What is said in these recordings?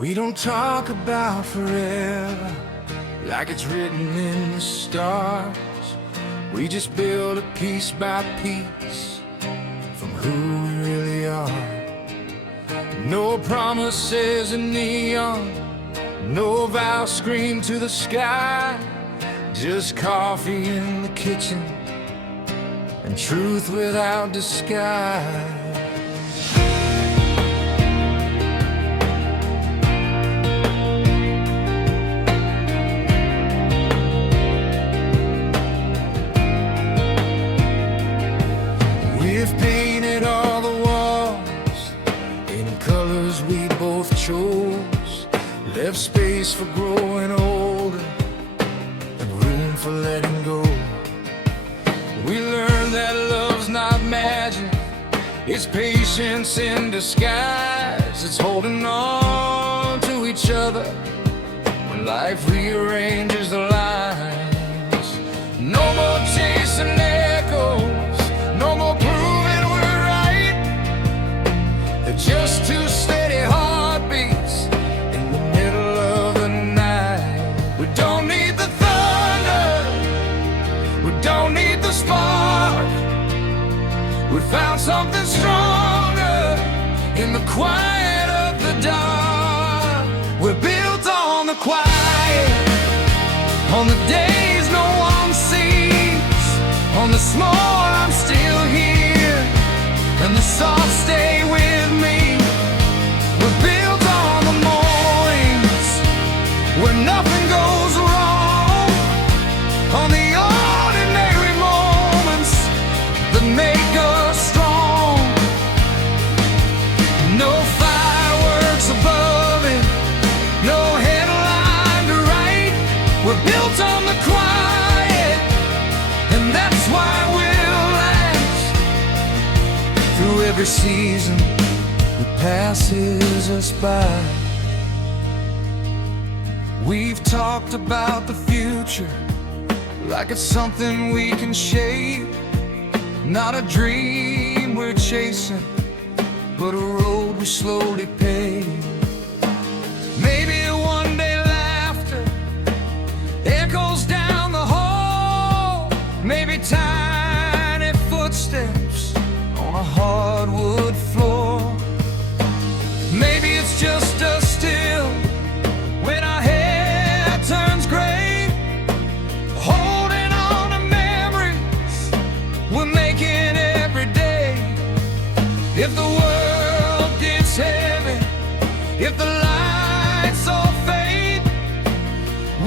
We don't talk about forever like it's written in the stars. We just build it piece by piece from who we really are. No promises in neon, no vow screamed to the sky. Just coffee in the kitchen and truth without disguise. We've painted all the walls in colors we both chose, left space for growing older and room for letting go. We learned that love's not magic, it's patience in disguise. It's holding on to each other when life rearranges the lines. No more chasing echoes, no more proving we're right. They're just two steady heartbeats in the middle of the night. We don't need the thunder, we don't need the spark. We found something stronger in the quiet of the dark. We're built on the quiet, on the days no one sees, on the small I'm still here, and the soft stay with me. We're built on the mornings where nothing goes wrong, on the ordinary moments that make us strong. No fireworks above it, no headline to write. We're built on the quiet, and that's why we'll last through every season that passes us by. We've talked about the future like it's something we can shape, not a dream we're chasing, but a road we slowly pave. Maybe one day laughter echoes down the hall, maybe tiny footsteps on a hardwood floor. Maybe it's just us still when our hair turns gray, holding on to memories we're making every day. If the world gets heavy, if the lights all fade,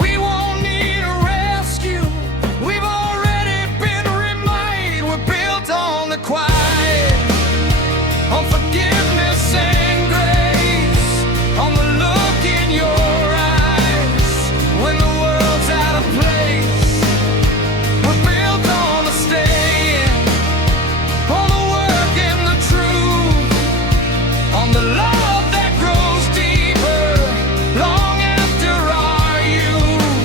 we won't need a rescue, we've already been remade. We're built on the quiet, on forgiveness and grace, on the look in your eyes when the world's out of place. We're built on the staying, on the work and the truth, on the love that grows deeper long after our youth.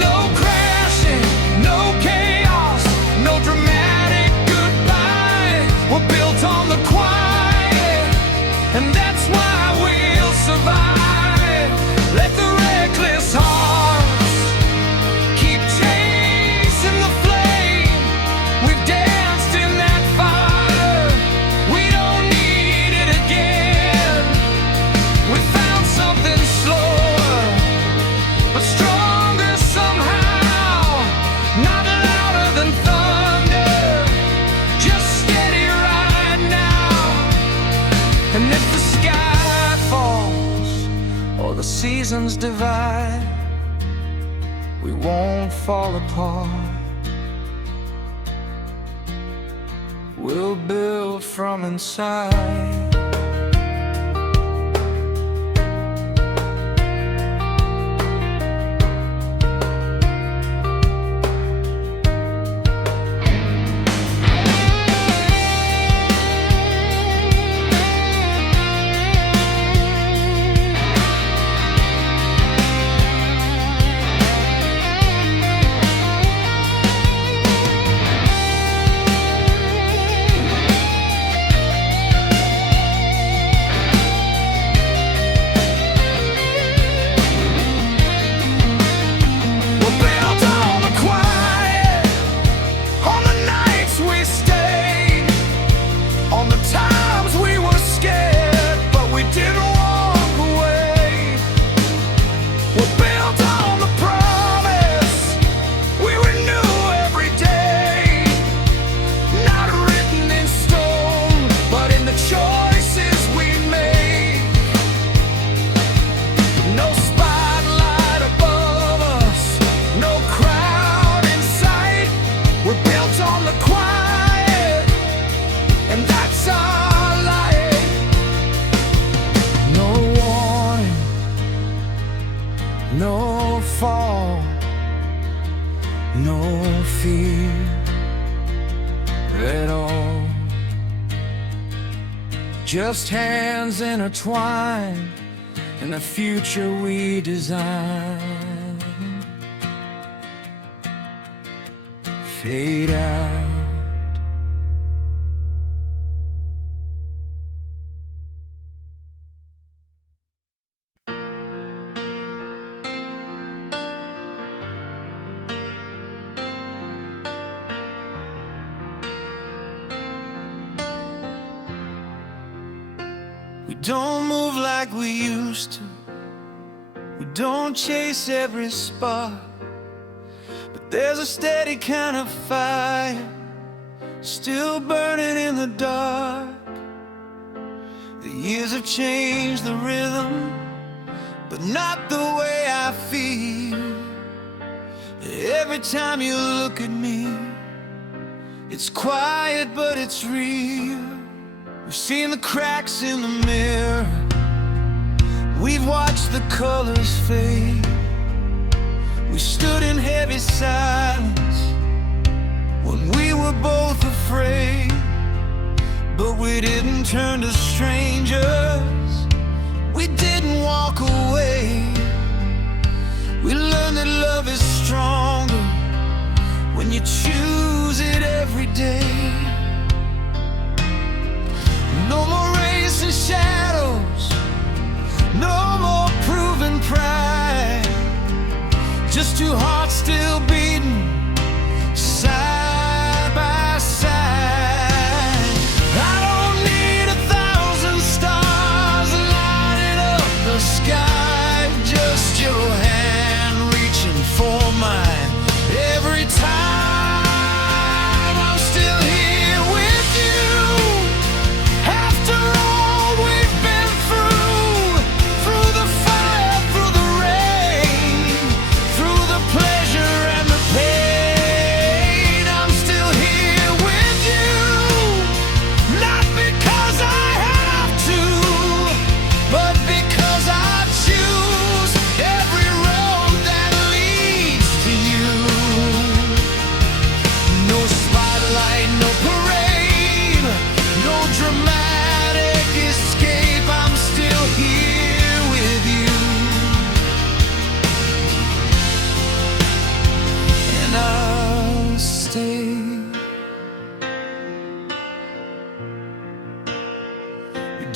No crashing, no chaos, no dramatic goodbye. We're built on the quiet, and that's why we'll survive. Let the reckless hearts keep chasing the flame. We've danced in that fire, we don't need it again. We found something slower, but stronger somehow. Not louder than thunder, just steady right now. And if the sky falls or the seasons divide, we won't fall apart. We'll build from inside. just hands intertwined in the future we design. Fade out. We don't move like we used to. We don't chase every spark, but there's a steady kind of fire still burning in the dark. The years have changed the rhythm, but not the way I feel. Every time you look at me, it's quiet but it's real. We've seen the cracks in the mirror, we've watched the colors fade. We stood in heavy silence when we were both afraid, but we didn't turn to strangers, we didn't walk away. We learned that love is stronger when you choose it every day. No more racing shadows, no more proving pride, just two hearts still beating side by side. I don't need 1,000 stars lighting up the sky, just your hand reaching for mine every time.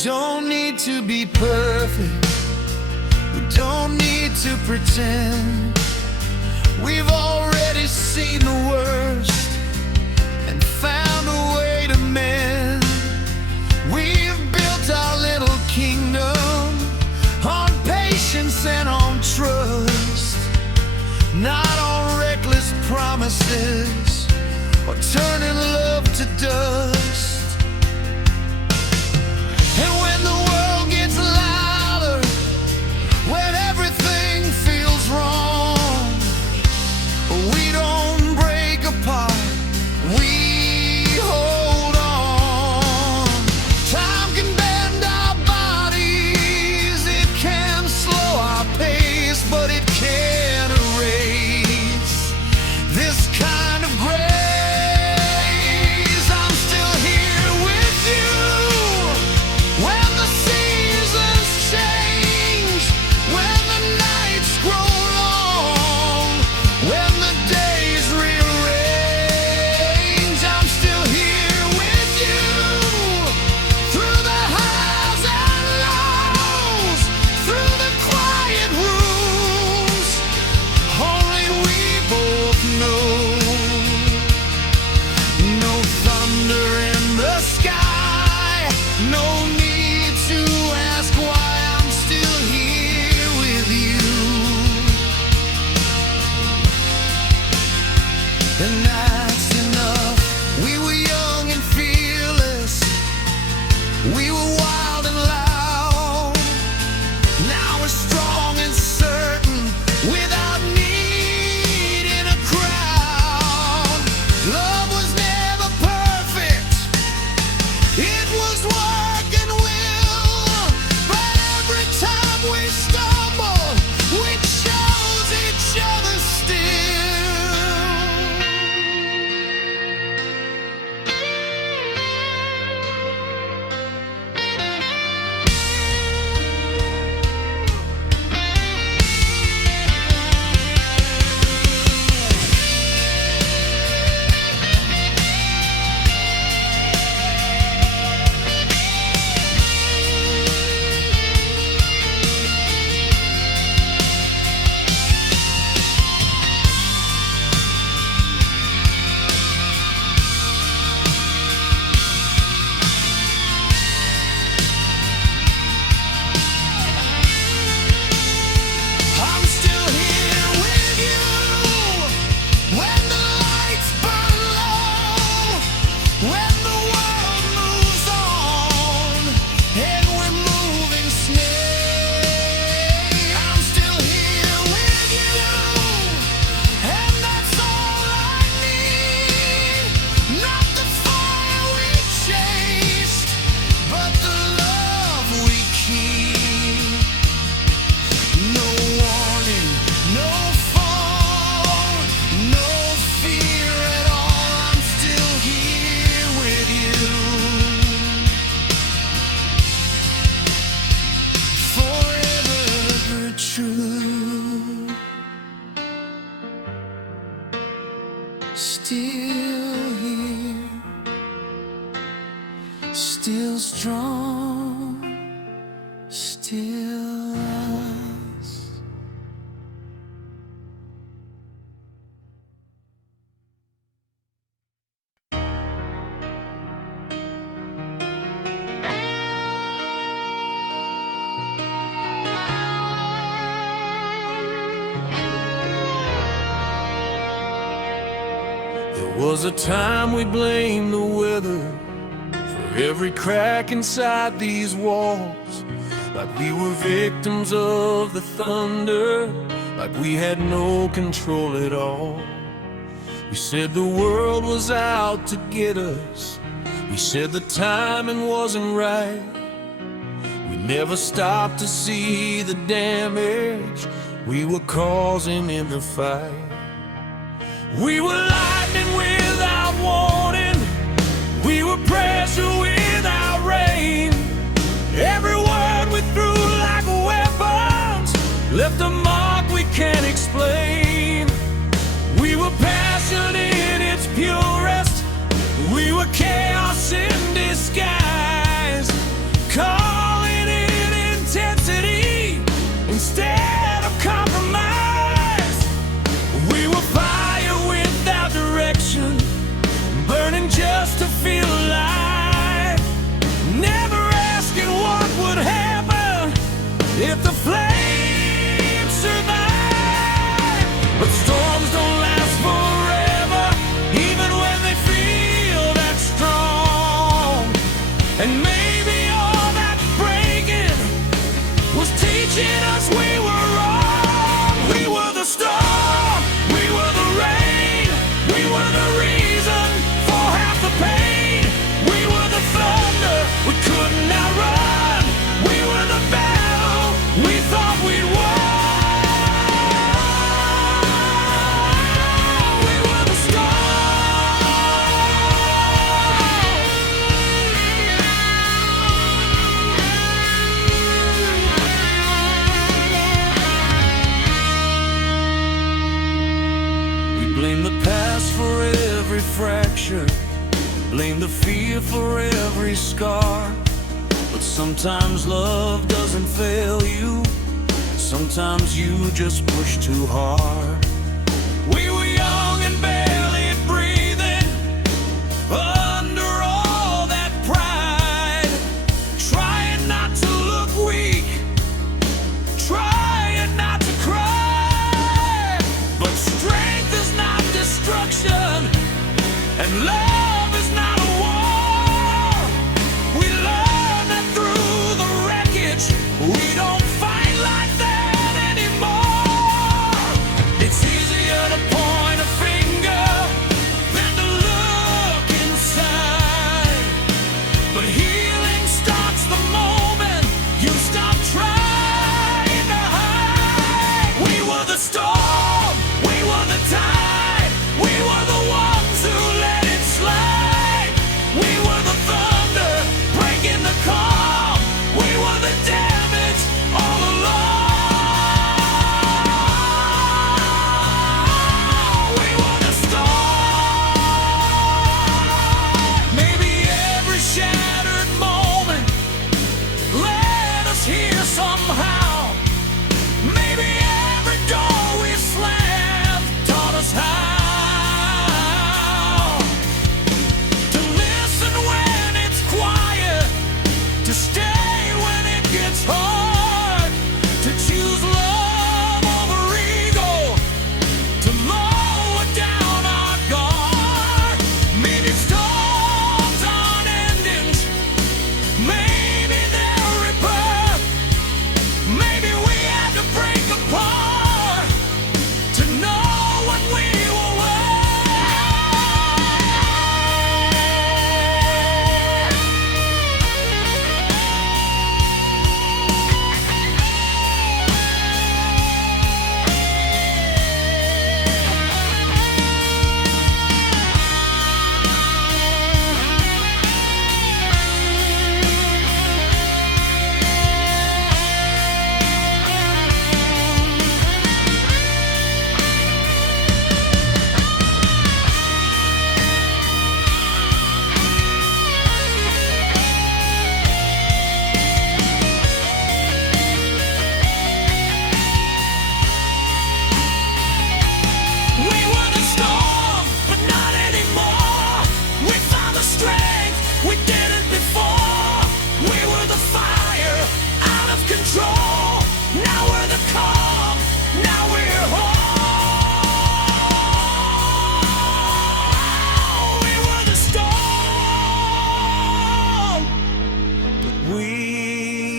Don't need to be perfect, we don't need to pretend. We've already seen the worst and found a way to mend. We've built our little kingdom on patience and on trust, not on reckless promises or turning love to dust. And when the world gets louder, when everything feels wrong, we don't break apart, we hold on. Time can bend our bodies, it can slow our pace, but it can't erase this kind of grace. I'm still here with you when the seasons change, when the nights grow long, when the days rearrange. I'm still here with you through the highs and lows, through the quiet rooms. Only we both know. No thunder in the sky, no need to ask why. I'm still here with you. And that's enough. We were young and fearless, we were wild and loud. Now we're strong and certain without needing a crowd. Love was never perfect, it was work and will, but every time we stumble, we chose each other still. still strong, still us. There was a time we blamed the weather for every crack inside these walls, like we were victims of the thunder, like we had no control at all. We said the world was out to get us, we said the timing wasn't right. We never stopped to see the damage we were causing in the fight. We were lightning without warning, we were pressure without rain. Every word we threw like weapons left a mark we can't explain. We were passion in its purest, we were chaos in disguise, calling it intensity instead of compromise. We were fire without direction, burning just to feel alive, never asking what would happen if the flames survive. But storms don't last forever, even when they feel that strong. And maybe all that breaking was teaching us we were wrong. We were the storm, we were the rain, we were the reason for half the pain. We were the thunder we couldn't outrun, we were the battle we thought we'd won. We were the storm. We blame the past for every fracture, blame the fear for every scar. But sometimes love doesn't fail you, sometimes you just push too hard. We were young and barely breathing under all that pride, trying not to look weak, trying not to cry. But strength is not destruction, and love is not a war. We learned that through the wreckage, we don't fight like that anymore. It's easier to point a finger than to look inside. But healing starts the moment you stop trying to hide. We were the storm, we were the tide, we were the ones who let it slide.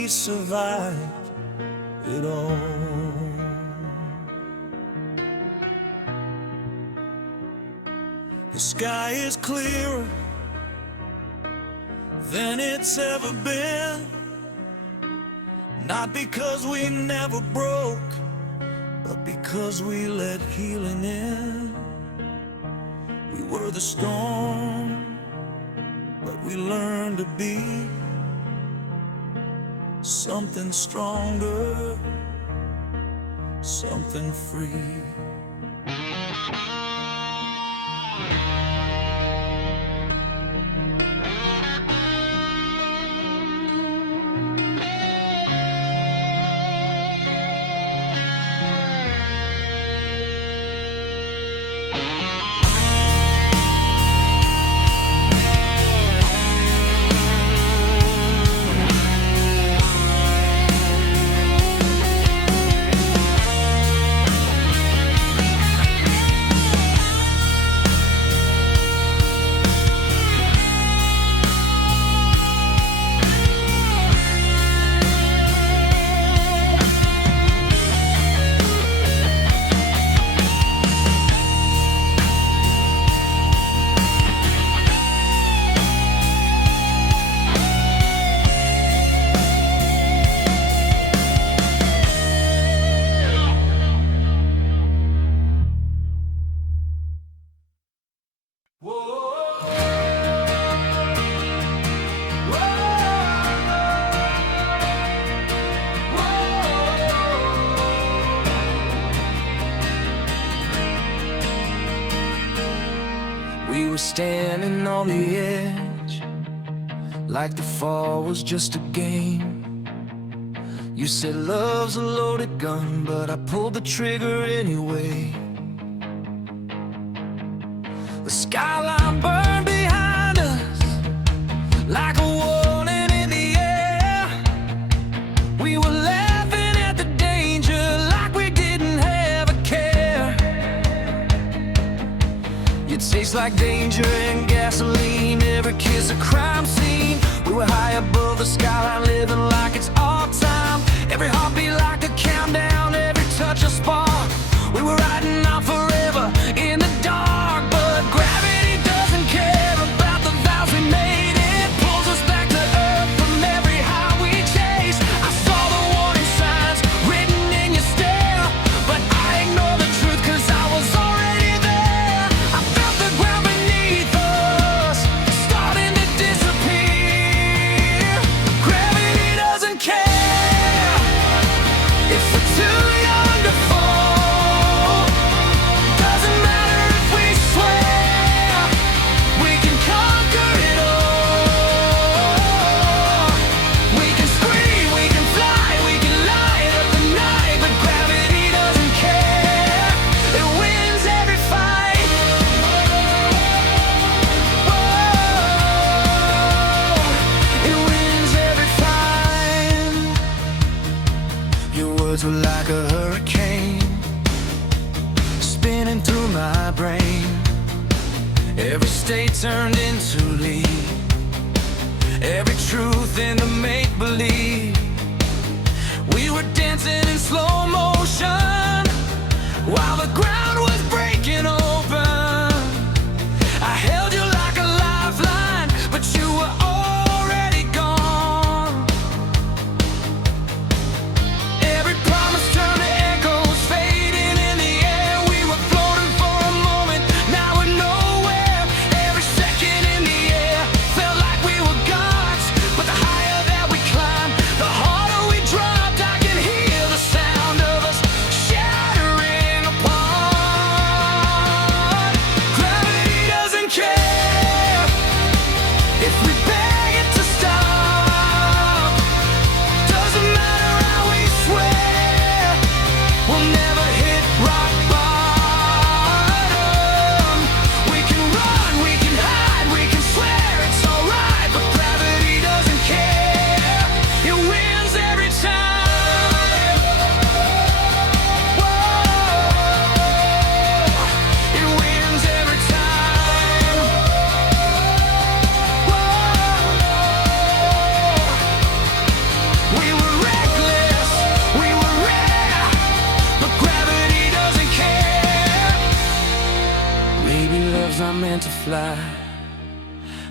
survived it all. The sky is clearer than it's ever been, not because we never broke, but because we let healing in. We were the storm, but we learned to be something stronger, something free. We were standing on the edge, like the fall was just a game. You said love's a loaded gun, but I pulled the trigger anyway. The skyline burned behind us like a warning in the air. We were laughing at the danger like we didn't have a care. It tastes like danger and gasoline, every kiss a crime scene. We were high above the skyline, living like it's our time. Every heartbeat like a countdown, every touch a spark. We were riding out forever in the dark, but gravity doesn't care about the vows we made. It pulls us back to earth from every high we chase. I saw the warning signs written in your stare, but I ignored the truth cause I was already there. I felt the ground beneath us starting to disappear. Gravity doesn't care if we're too young to fall. Doesn't matter if we swear we can conquer it all. We can scream, we can fly, we can light up the night, but gravity doesn't care. It wins every fight. Whoa, it wins every fight. Your words were like a hurricane spinning through my brain. Every state turned into lead, every truth into make-believe. We were dancing in slow motion while the ground was breaking open. I held you like a lifeline, but you were already gone. Every promise turned to echoes, fading in the air. We were floating for a moment, now we're nowhere. Every second in the air felt like we were gods, but the higher that we climbed, the harder we dropped. I can hear the sound We were reckless, we were rare, but gravity doesn't care. Maybe love's not meant to fly.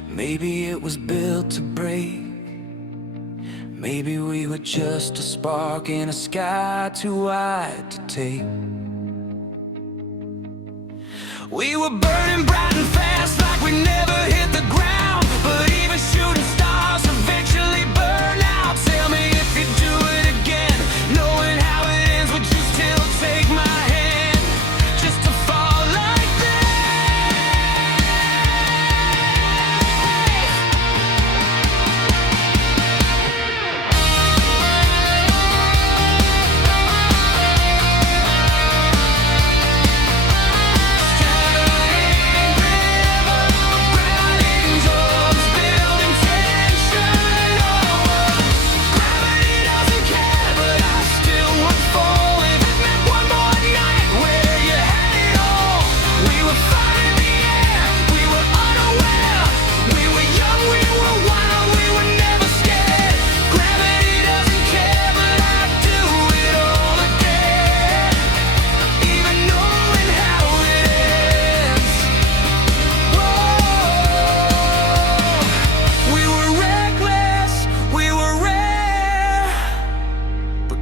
Maybe it was built to break. Maybe we were just a spark in a sky too wide to take. We were burning bright and fast like we never hit the ground. But even shooting stars eventually burn out. Tell me if you'd do it again. Knowing how it ends, would you still take my hand? Just to fall like that.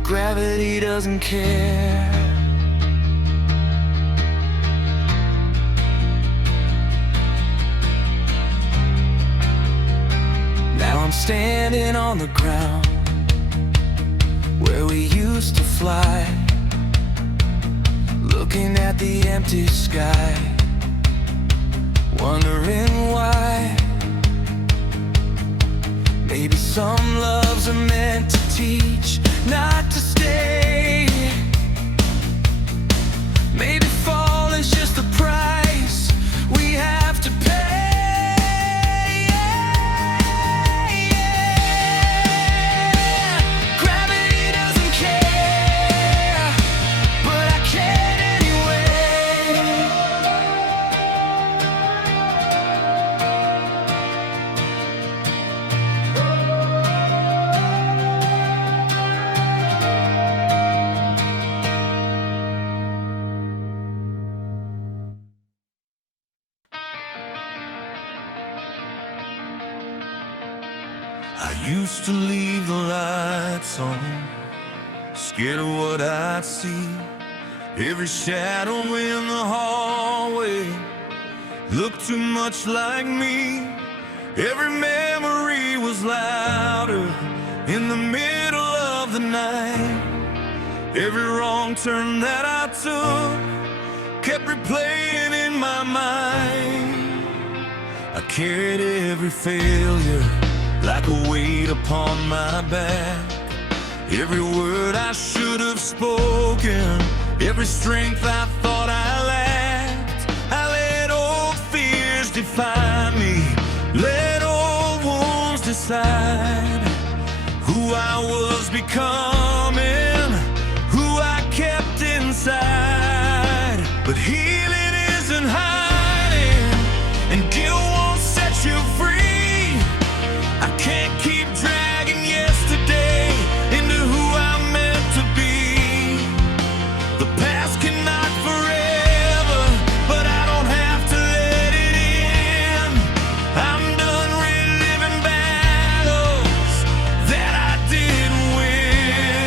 Gravity doesn't care. Now I'm standing on the ground where we used to fly, looking at the empty sky, wondering why. Maybe some loves are meant to teach, not to stay. Maybe fall is just the price we have to pay. Gravity doesn't care, but I can anyway. I used to leave the lights on, scared of what I'd see. Every shadow in the hallway looked too much like me. Every memory was louder in the middle of the night. Every wrong turn that I took kept replaying in my mind. I carried every failure like a weight upon my back. Every word I should have spoken, every strength I thought I lacked. I let old fears define me, let old wounds decide who I was becoming, who I kept inside. But healing isn't hiding, and guilt won't set you free. I can't keep dragging yesterday into who I'm meant to be. The past can knock forever, but I don't have to let it in. I'm done reliving battles that I didn't win.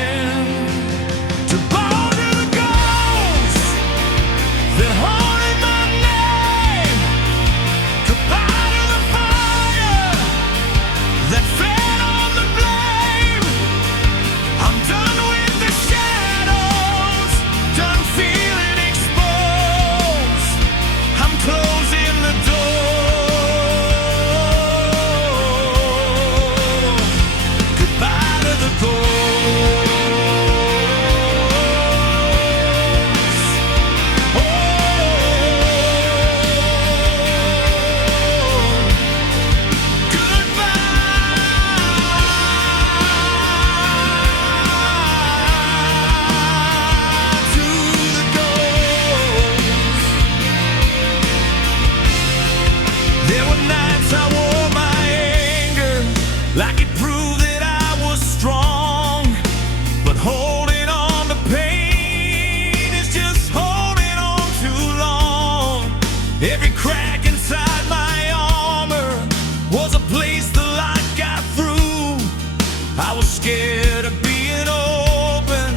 scared of being open.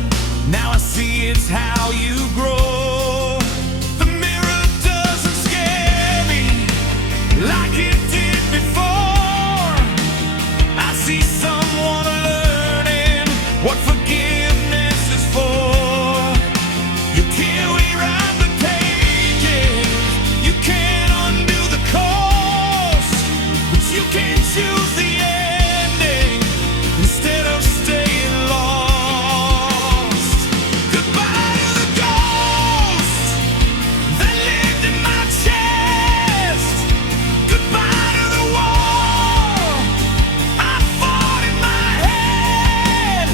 Now I see it's how you grow. The mirror doesn't scare me like it did before. I see someone learning what forgiveness is for. You can't rewrite the pages, you can't undo the course, but you can choose the ending instead of staying lost. Goodbye to the ghost that lived in my chest. Goodbye to the war I fought in my head.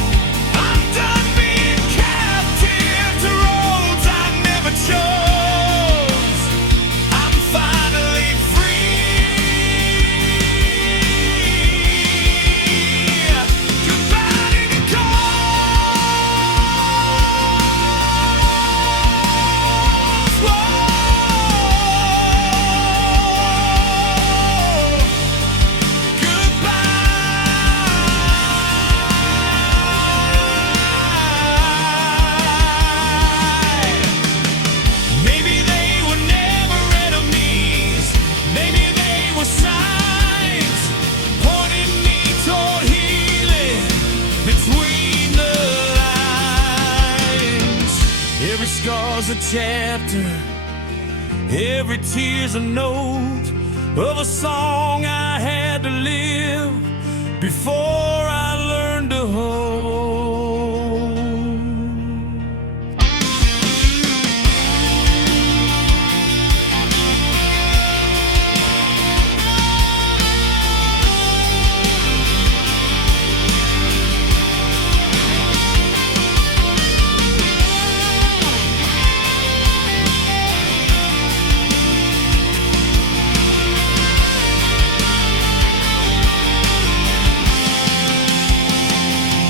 I'm done being captive to roads I never chose. I'm finally free. Goodbye to the ghost. Whoa. Goodbye. Maybe they were never enemies. Maybe they were signs pointing me toward healing between the lines. Every scar's a chapter, every tear's a note of a song I had to live before I learned to hold.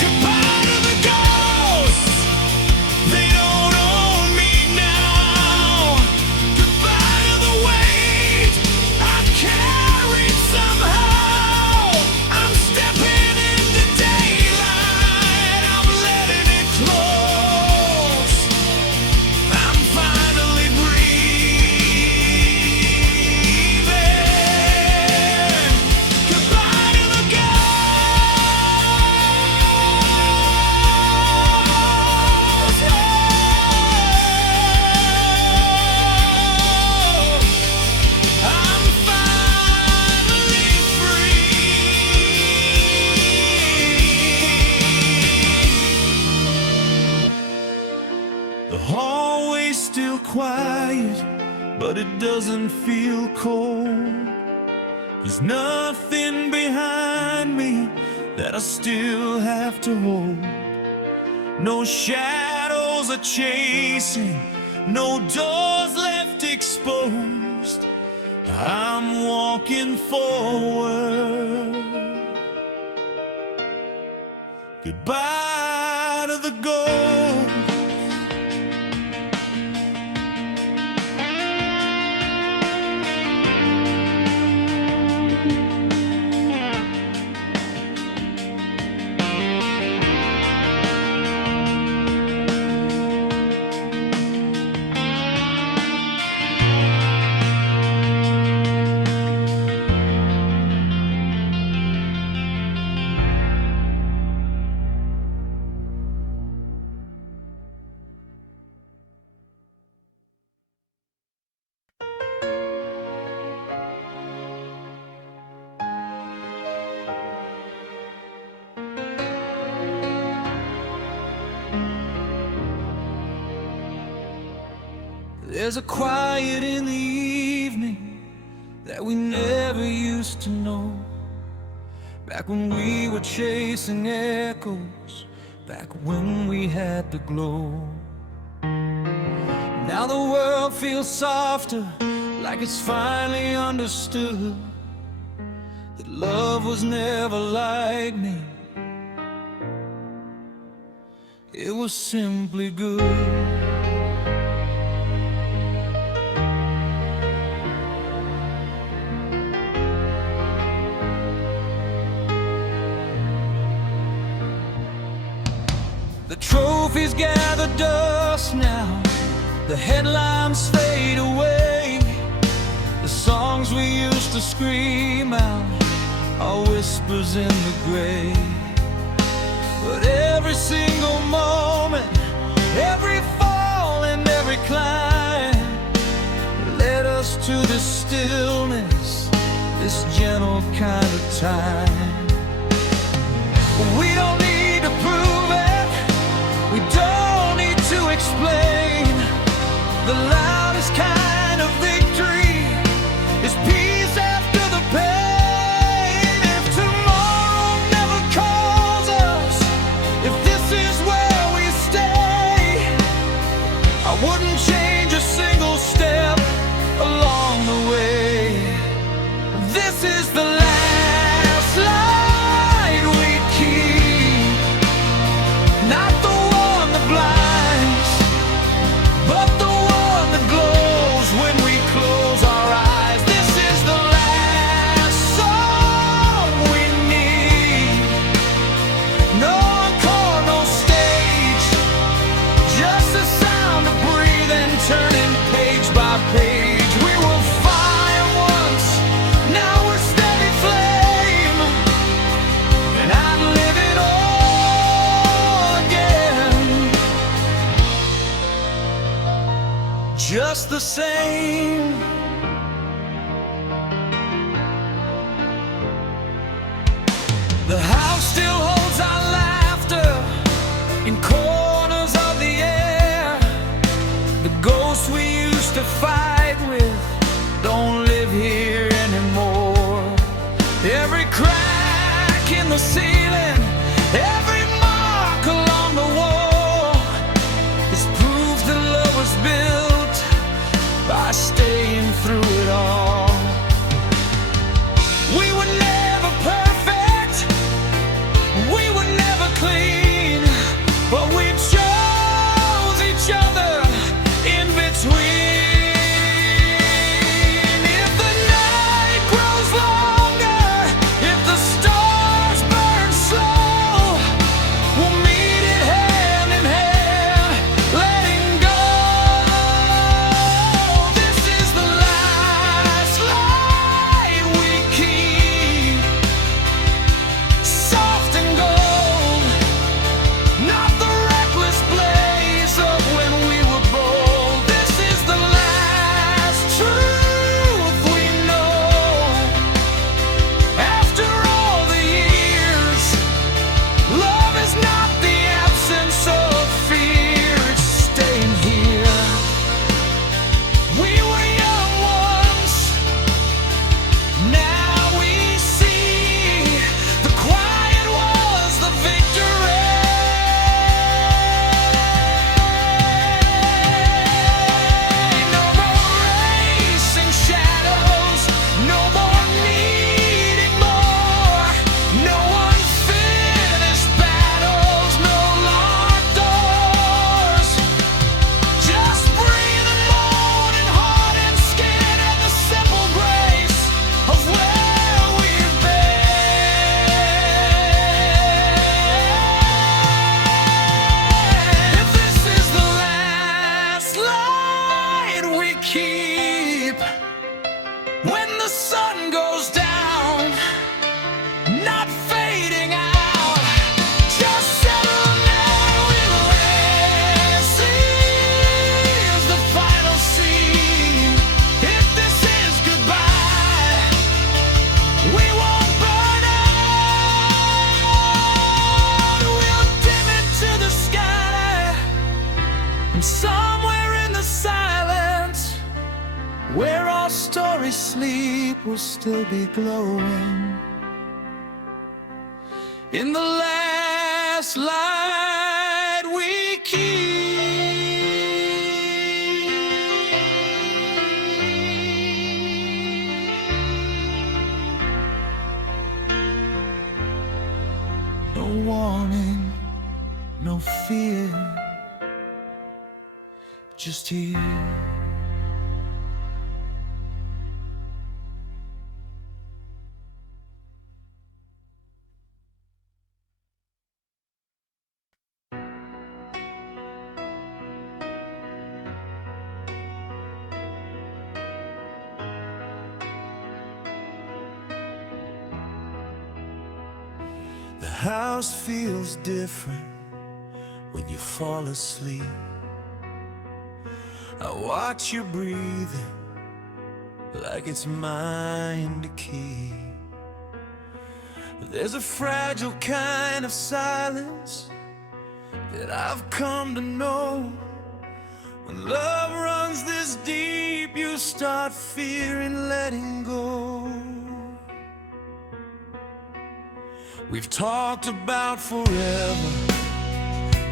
Goodbye to the ghosts, they don't own me now. Goodbye to the weight I carried somehow. I'm stepping into daylight, I'm letting it close. I'm finally breathing. Goodbye to the ghost. I'm finally free. The hallway's still quiet, but it doesn't feel cold. There's nothing behind me that I still have to hold. No shadows are chasing, no doors left exposed. I'm walking forward. Goodbye to the ghost. There's a quiet in the evening that we never used to know. Back when we were chasing echoes, back when we had the glow. Now the world feels softer, like it's finally understood that love was never like me. It was simply good. The trophies gather dust now, the headlines fade away. The songs we used to scream out are whispers in the gray. But every single moment, every fall and every climb led us to this stillness, this gentle kind of time. We don't need to prove it, we don't need to explain. The loudest kind of victory is peace after the pain. If tomorrow never calls us, if this is where we stay, I wouldn't change a single step along the way. This is the last light we keep, not the one that blinds, but the one that glows when we close our eyes. This is the last song we need. No encore, no stage, just the sound of breathing, turning page by page. We were fire once, now we're steady flame, and I'd live it all again, just the same. The house still holds our laughter in corners of the air. The ghosts we used to fight with don't live here anymore. Every crack in the ceiling, every mark along the wall is proof that love was built by staying through it all. We were never perfect, we were never clean, but we chose each other in between. If the night grows longer, if the stars burn slow, we'll meet it hand in hand, letting go. This is the last light we keep, soft and gold, not the reckless blaze of when we were bold. This is the last truth we know. After all the years, love is not the absence of fear, it's staying here. We were young once, now we see the quiet was the victory. No more racing shadows, no more needing more, no unfinished battles, no locked doors. Just breathing, moaning, heart and skin, and the simple grace of where we've been. If this is the last light we keep, when the sun goes down, not fading out, just settle down with this is the final scene. If this is goodbye, we won't burn out, we'll dim it to the sky, and somewhere in the silence, where our stories sleep, will still be glowing in the last light we keep. No warning, no fear, just here. house feels different when you fall asleep. I watch you breathing like it's mine to keep. There's a fragile kind of silence that I've come to know. When love runs this deep, you start fearing letting go. We've talked about forever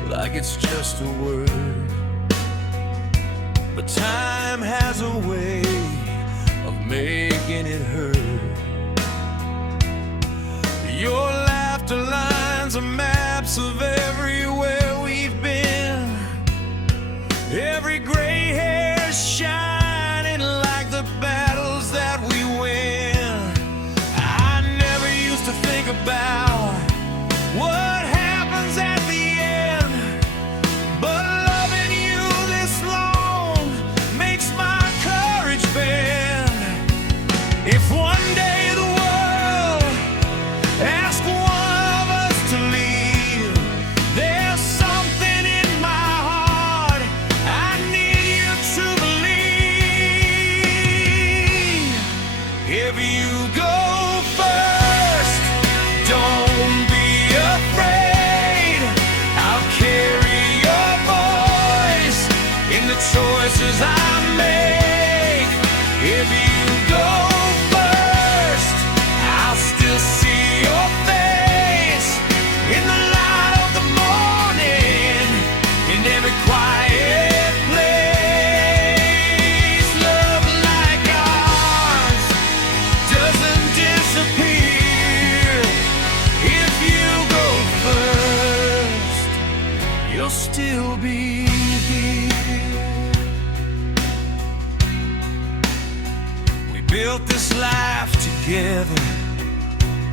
like it's just a word, but time has a way of making it hurt. Your laughter lines are maps of everywhere we've been. Every gray hair shining like the battles that we win. I never used to think about what happens at the end, but loving you this long makes my courage bend. If one day the world asks one of us to leave, there's something in my heart I need you to believe. If you go first, don't be afraid. I'll carry your voice in the choices I make. If you go first, I'll still see your face in the light of the morning, in every quiet place. Love like ours doesn't disappear. If you go first, you'll still be here. We built this life together,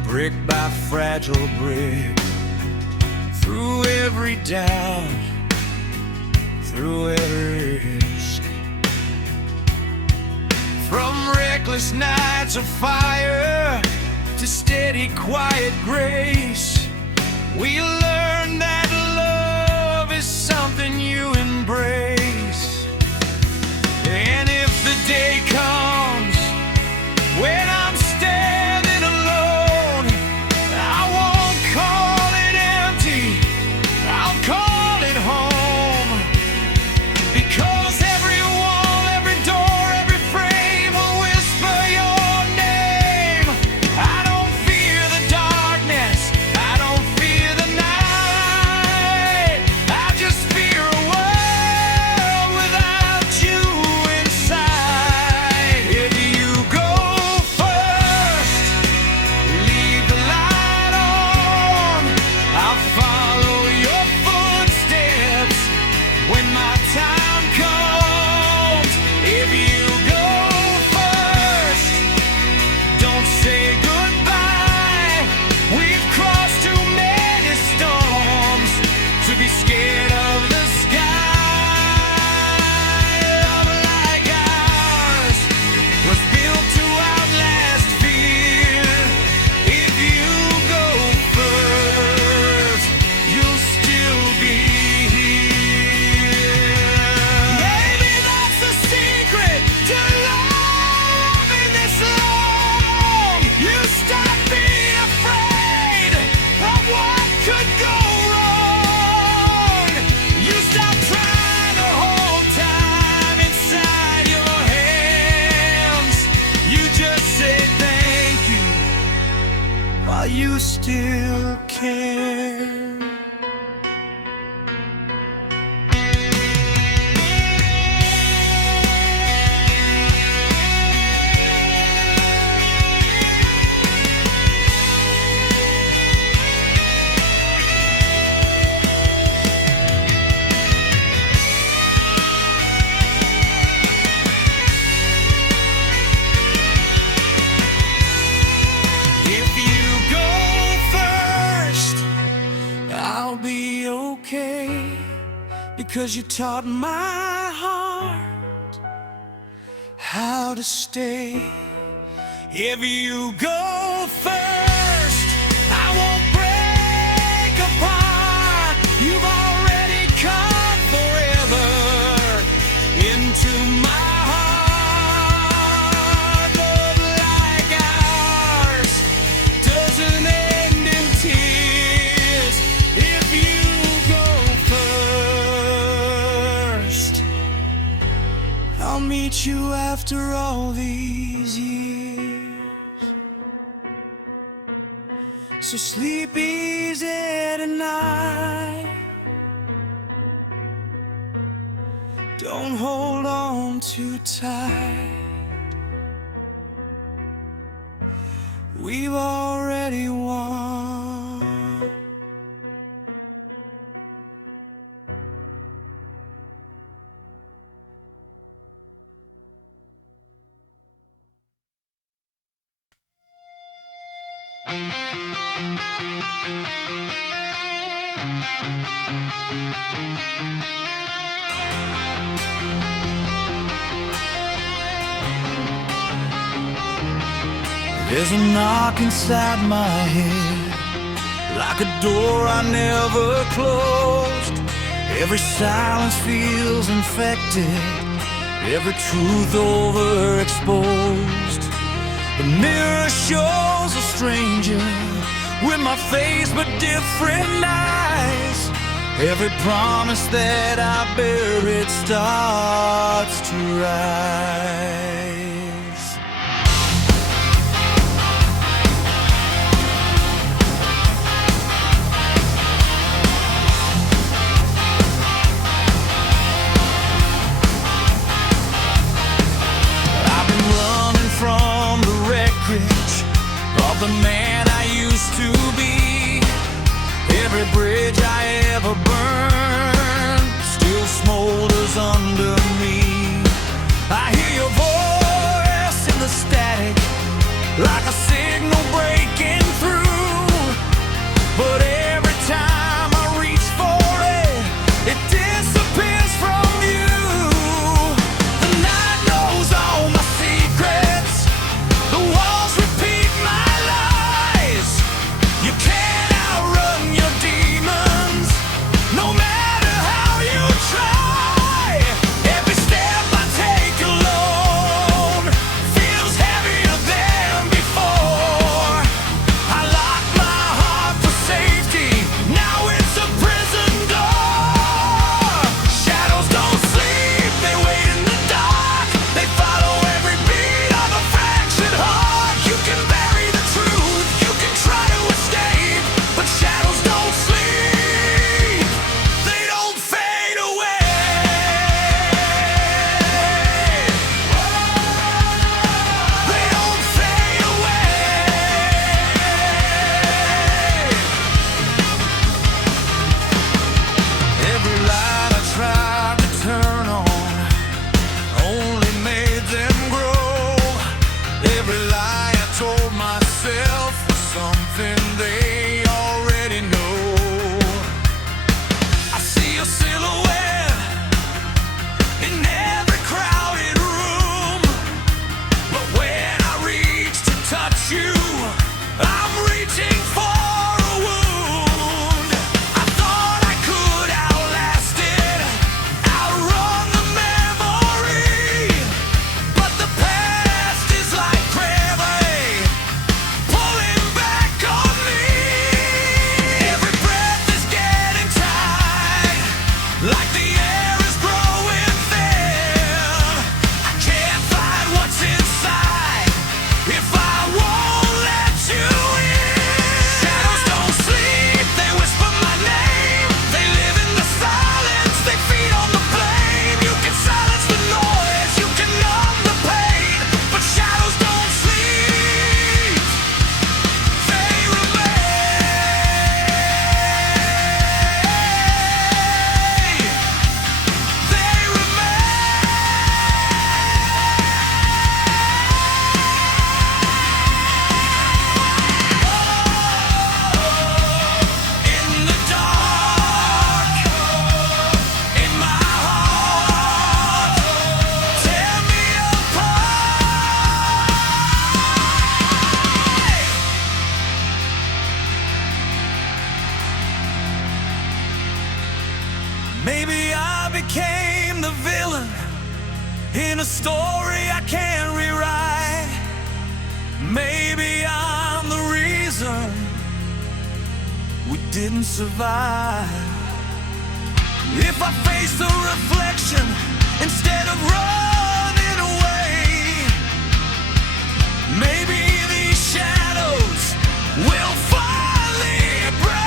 brick by fragile brick, through every doubt, through every risk. From reckless nights of fire to steady, quiet grace, we learned that love is something you embrace. And if the day comes when I'm standing alone, I won't call it empty, I'll call it home. Because every wall, every door, every frame will whisper your name. I don't fear the darkness, I don't fear the night, I just fear a world without you inside. If you go first, leave the light on, I'll follow your footsteps when my time comes. If you go first, don't say goodbye. We've crossed too many storms to be scared of the sky. Love like ours was built to outlast fear. If you go first, you'll still be here. Maybe that's the secret to loving this long. You stop being afraid of what could go wrong. You stop trying to hold time inside your hands. You just say thank you while you still can. If you go first, I'll be okay, because you taught my heart how to stay. If you go first, I won't break meet you after all these years. So sleep easy tonight. Don't hold on too tight. We've already won. There's a knock inside my head, like a door I never closed. Every silence feels infected, every truth overexposed. The mirror shows a stranger with my face but different eyes. Every promise that I bear, it starts to rise. Of the man I used to be, every bridge I ever burned still smolders under me. I hear your voice in the static, like a signal breaking through. But every time I reach for it, it disappears from you. The night knows all my secrets, the walls repeat my lies. You can't outrun your demons, no matter how you try. Every step I take alone feels heavier than before. I lock my heart for safety, now it's a prison door. Shadows don't sleep, they wait in the dark, they follow every beat of a fractured heart. You can bury the truth, you can try to escape, but shadows don't sleep, they don't fade away. They don't fade away. Every light I tried to turn on only made them grow. Every lie I told myself was something they already know. I see a silhouette in every crowded room, but when I reach to touch you, I'm reaching for a wound. I thought I could outlast it, outrun the memory, but the past is like gravity, pulling back on me. Every breath is getting tight, like the air is growing thin. I can't find what's inside if I won't let you in. Shadows don't sleep, they whisper my name, they live in the silence, they feed on the flame. You can silence the noise, you can numb the pain, but shadows don't sleep, they remain. They in the dark, in my heart, tear me apart. Maybe I became the villain in a story I can't rewrite. Maybe I'm the reason we didn't survive. If I face the reflection instead of running Maybe these shadows will finally break.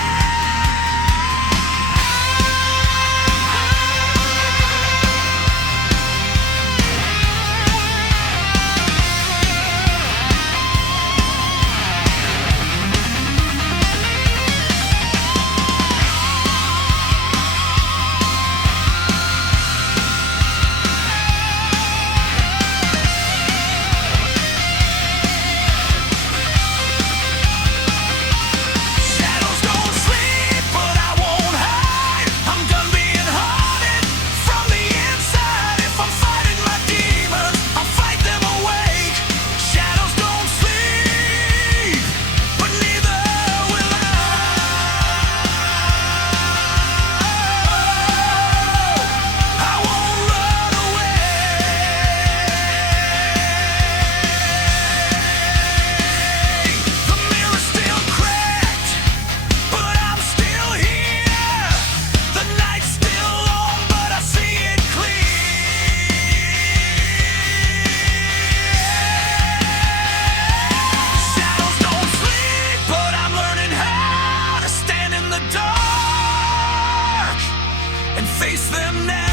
Face them now.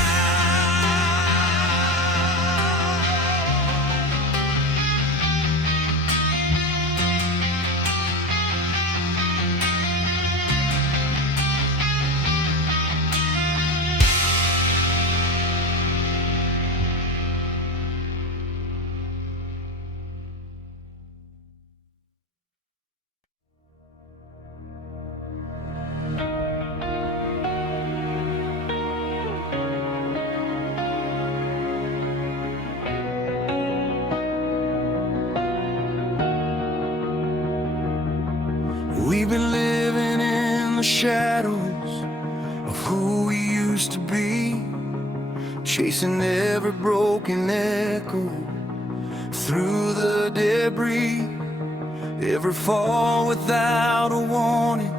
We've been living in the shadows of who we used to be, chasing every broken echo through the debris. Every fall without a warning,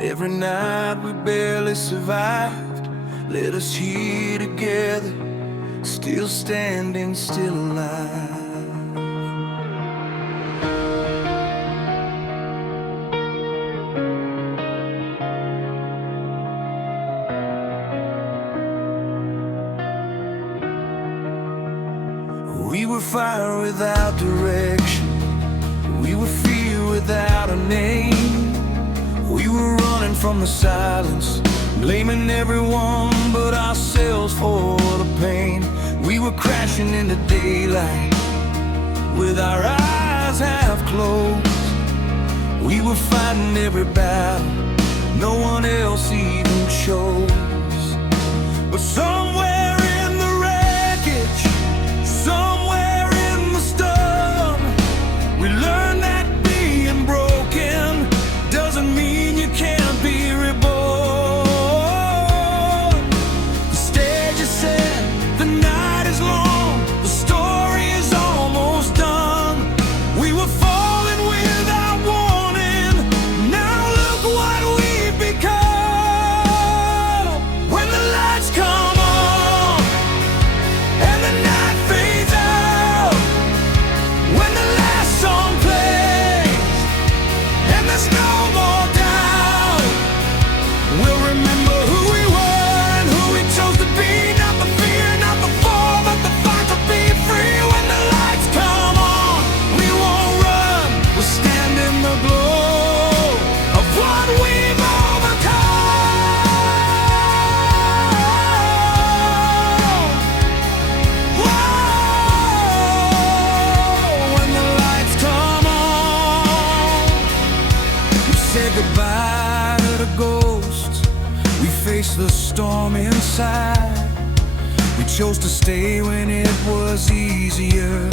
every night we barely survived, led us here together, still standing, still alive. We were fire without direction, we were fear without a name. We were running from the silence, blaming everyone but ourselves for the pain. We were crashing into daylight with our eyes half closed. We were fighting every battle no one else even chose. But somewhere in the wreckage, somewhere in the storm, we learned that being broken doesn't mean you can't be reborn. The stage is set, the night is long, the story is almost done. We were falling without warning, now look what we've become. When the lights come on and the night fades out, when the last song plays and there's no more doubt, we'll remember who we were and who we chose to be. Not the fear, not the fall, but the fight to be free. When the lights come on, we won't run, we'll stand in the glow of what we've overcome. Whoa, when the lights come on, we say goodbye to the ghosts, we face the storm inside. We chose to stay when it was easier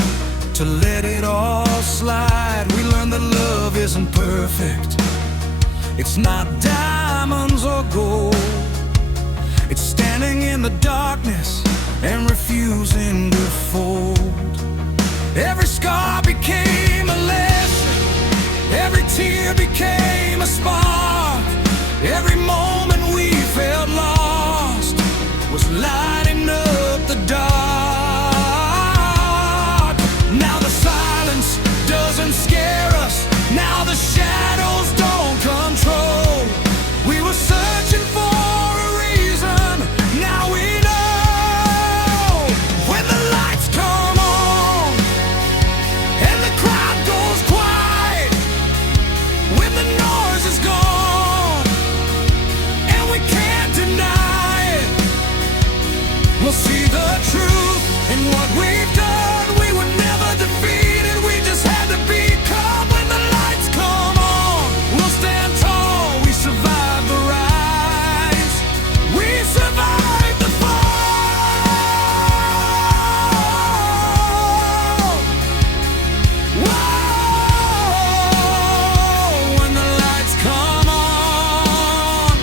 to let it all slide. We learned that love isn't perfect, it's not diamonds or gold, it's standing in the darkness and refusing to fold. Every scar became a lesson, every tear became a spark. Every moment we felt lost was lighting up the dark. Now the silence doesn't will see the truth in what we've done. We were never defeated, we just had to become. When the lights come on, we'll stand tall. We survived the rise, we survived the fall. Whoa, when the lights come on,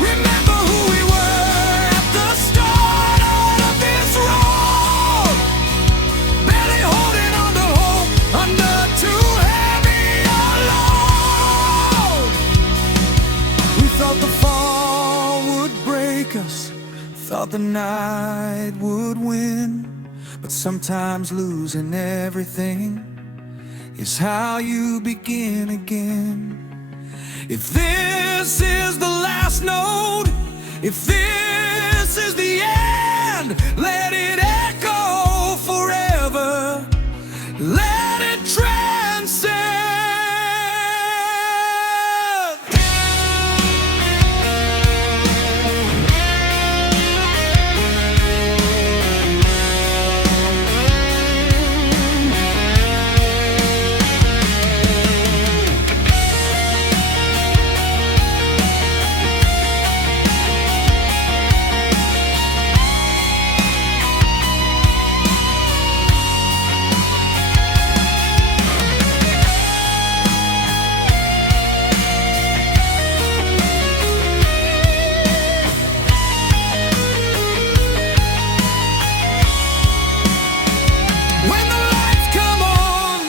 remember who we were at the start of this road. Barely holding on to hope under too heavy a load. We thought the fall would break us, thought the night would win, but sometimes losing everything is how you begin again. If this is the last note, if this is the end, let it echo forever, let it transcend. When the lights come on,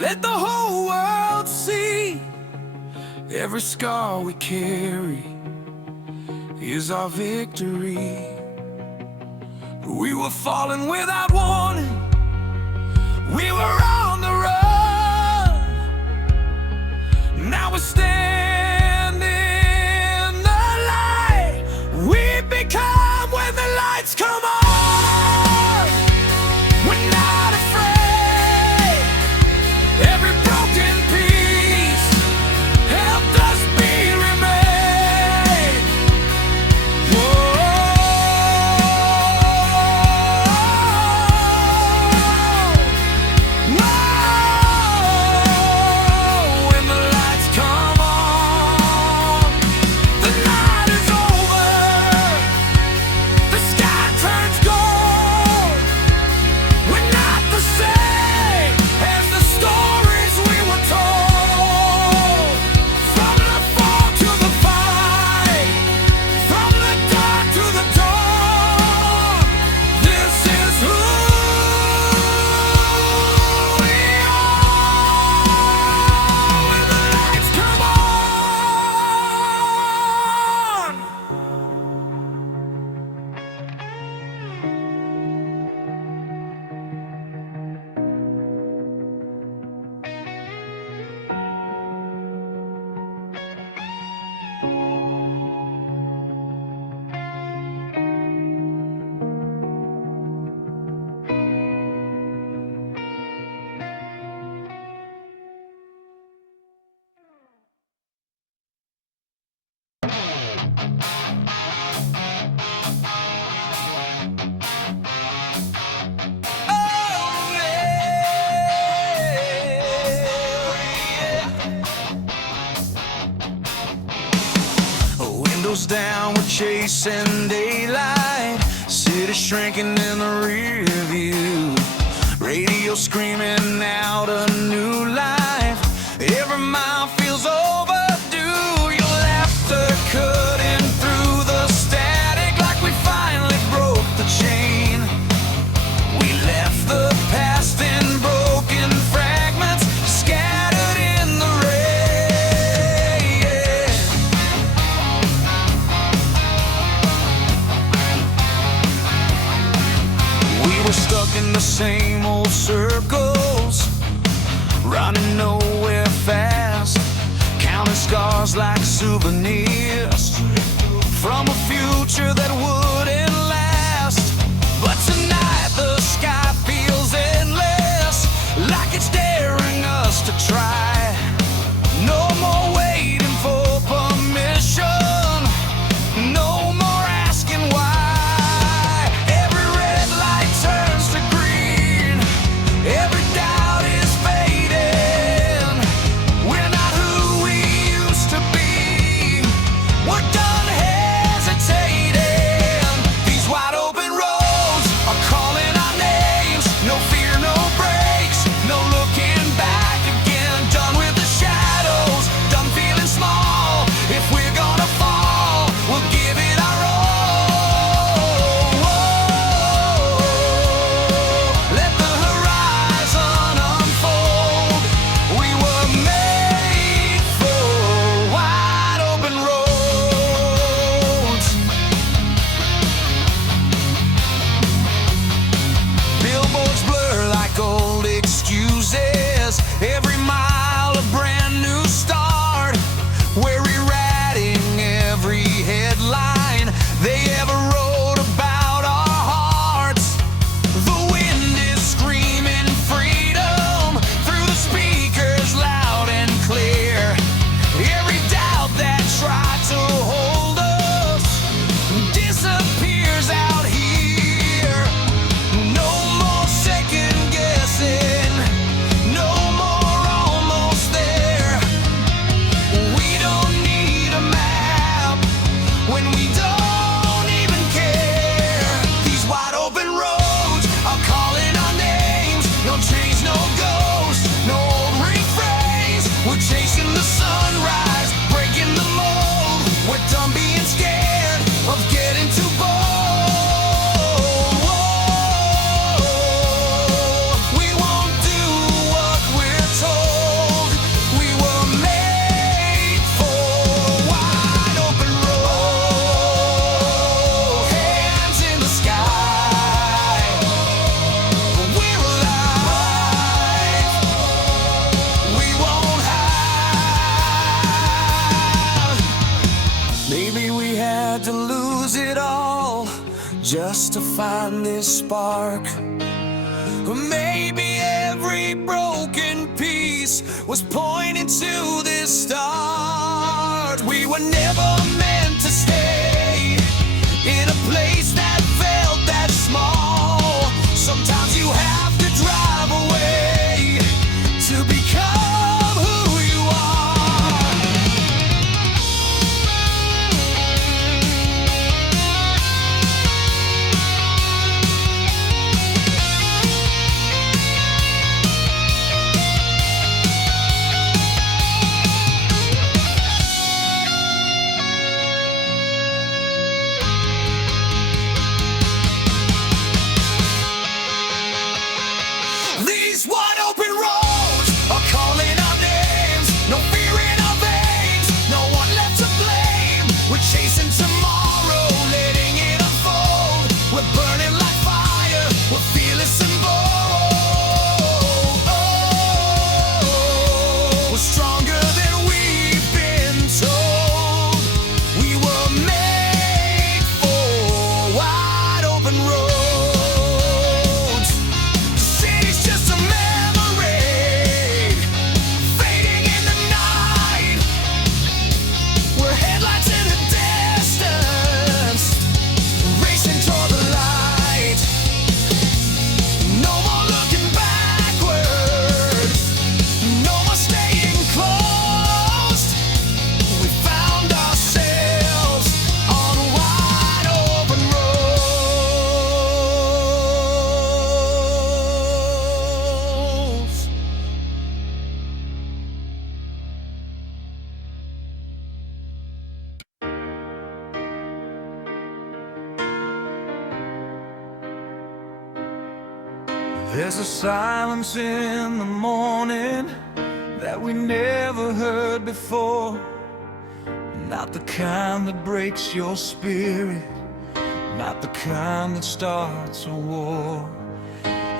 let the whole world see. Every scar we carry is our victory. We were falling without warning, we were on the run. Now we're standing in the light we become. When the lights come on, we're not afraid. Every broken piece helped us be remade. Whoa, whoa. When the lights come on, the night is over, the sky turns gold. We're not the same as the stories we were told. From the fall to the fight, from the dark to the dawn, this is who we are. When the lights come on. Windows down, we're chasing daylight. City shrinking in the rear view. Radio screaming out a new life. Every mile feels overdue. Your laughter cutting through the static like we finally broke the chain. We left the past in broken fragments, scattered in the rain. We were stuck in the same old circles, running nowhere fast, counting scars like souvenirs from a future that wouldn't last. But tonight the sky feels endless, like it's daring us to try. No more waiting for permission, no more asking why. when we don't even care. These wide open roads are calling our names. No chains, no ghosts, no old refrains. We're chasing the sunrise, breaking the mold. We're done being scared of getting too bold. We won't do what we're told. We were made for wide open road. Hands in the sky, we're alive. We won't hide. Maybe we had to lose it all just to find this spark. Or maybe every broken piece was pointing to this start. We were never meant to stay in a place that felt that small. Sometimes you have to drive away to become who you are. These wide open roads are calling our names. No fear in our veins, no one left to blame. We're chasing tomorrow, letting it unfold. We're burning like fire, we're fearless and bold. We're stronger than we've been told. We were made for wide open roads. The city's just a memory, fading in the night. We're headlights in the distance, racing toward the light. No more looking backward, no more staying closed. We found ourselves on wide open roads. There's a silence in the morning that we never heard before. Not the kind that breaks your spirit, not the kind that starts a war.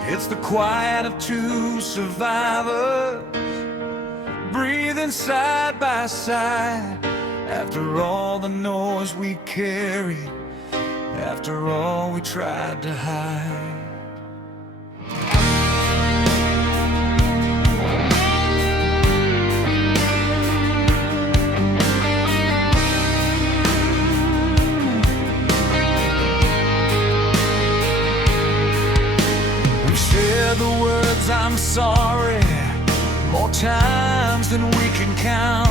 It's the quiet of two survivors, breathing side by side. After all the noise we carried, after all we tried to hide. We said the words "I'm sorry" more times than we can count.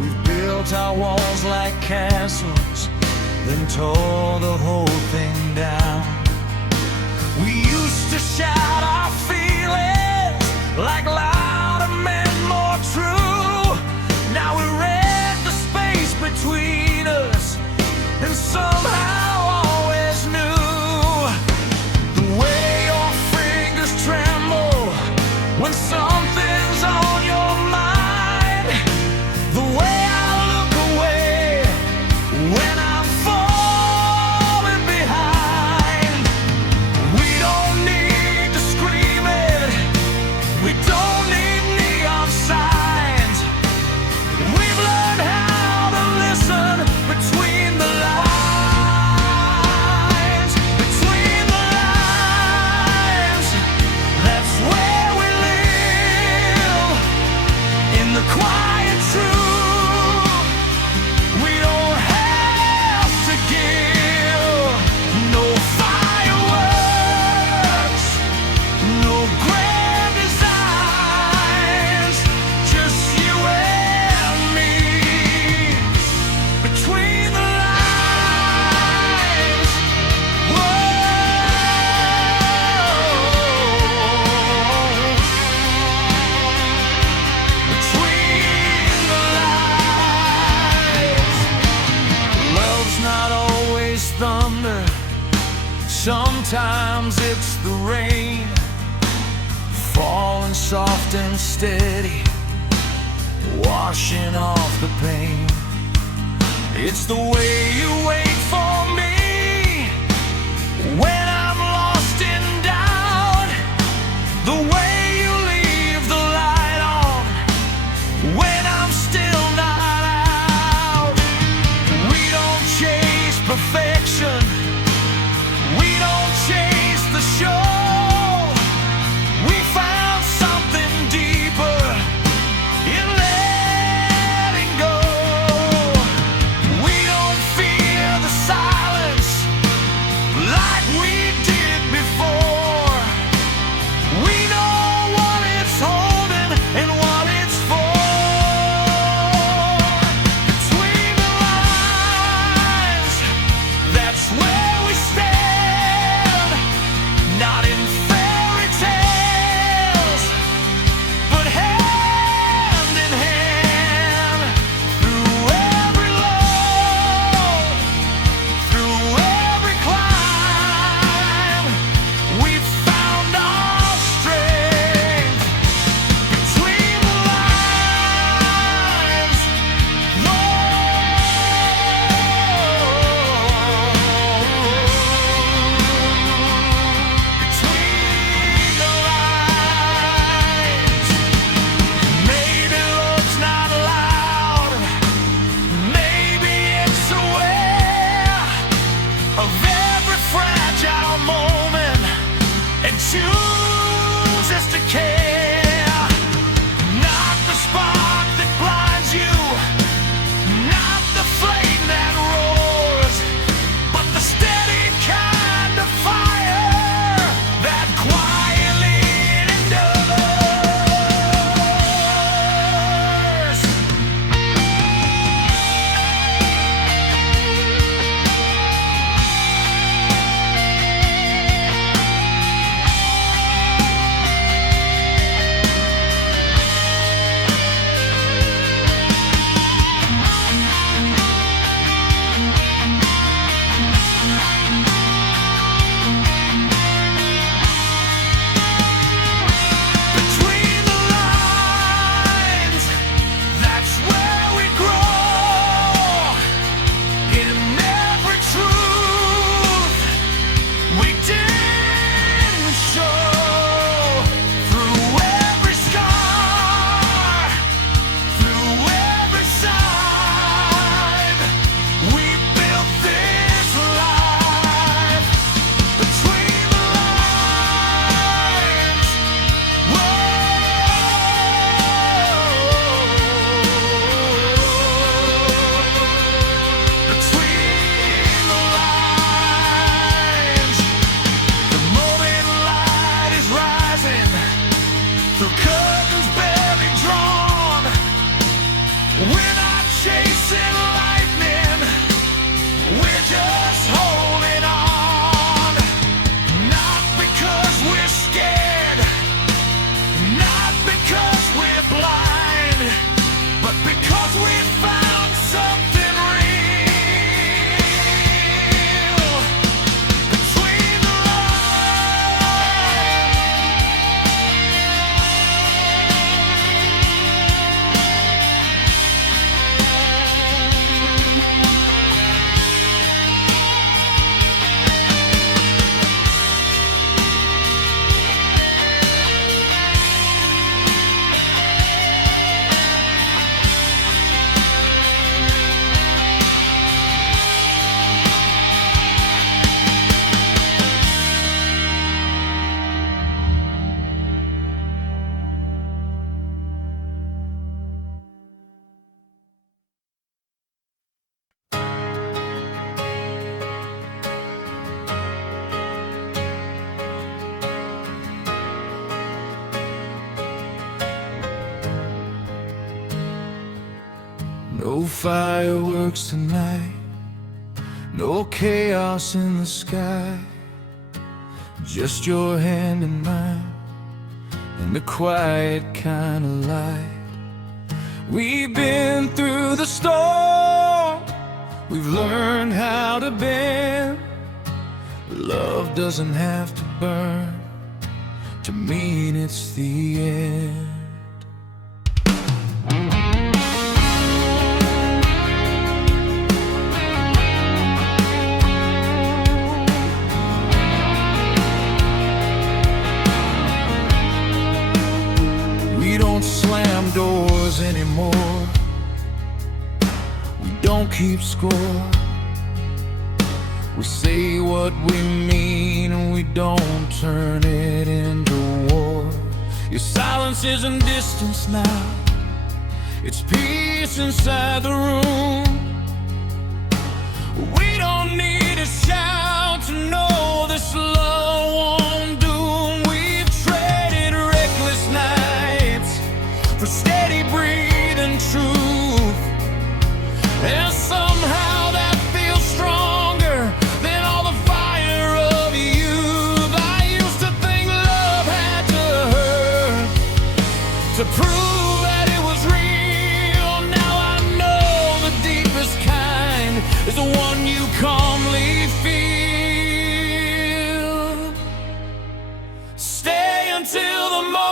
We've built our walls like castles, then tore the whole thing down. We used to shout our feelings like louder men, more true. Now we read the space between us and somehow always knew the way your fingers tremble when something's on your mind, the way I look away when I'm falling behind. We don't need to scream it, we don't need not always thunder, sometimes it's the rain, falling soft and steady, washing off the pain. It's the way you wait for me when I'm lost in doubt, the way you leave the light on when I'm still not out. We don't chase perfection, we don't chase the show. We found something deeper in letting go. We don't fear the silence like we did before. We know what it's holding and what it's for. Between the lines, that's where we stand. Not in fairy tales, but hand in hand. Through every low, through every climb, we found our strength. Between the lines, between the lines. Maybe love's not loud, maybe it's aware of every fragile moment and chooses to care. Not the spark that blinds you, not the flame that roars, but the steady kind of fire that quietly endures. Between the lines, that's where we grow. In every truth we didn't show. Through every scar, through every side, we built this life. Between the lines, between the lines. The moment light is rising through curtains barely drawn. We're not chasing lightning, we're just holding on. Not because we're scared, not because we're blind, but because we found something real. Between the no fireworks tonight, no chaos in the sky, just your hand in mine and the quiet kind of light. We've been through the storm, We've learned how to bend. Love doesn't have to burn to mean it's the end. We don't slam doors anymore. We don't keep score. We say what we mean and we don't turn it into war. Your silence isn't distance now, it's peace inside the room. We don't need a shout to know this love won't doom. We've traded reckless nights for steady breathing truth, and somehow that feels stronger than all the fire of youth. I used to think love had to hurt to prove that it was real. Now I know the deepest kind is the one you calmly feel. Stay until the morning.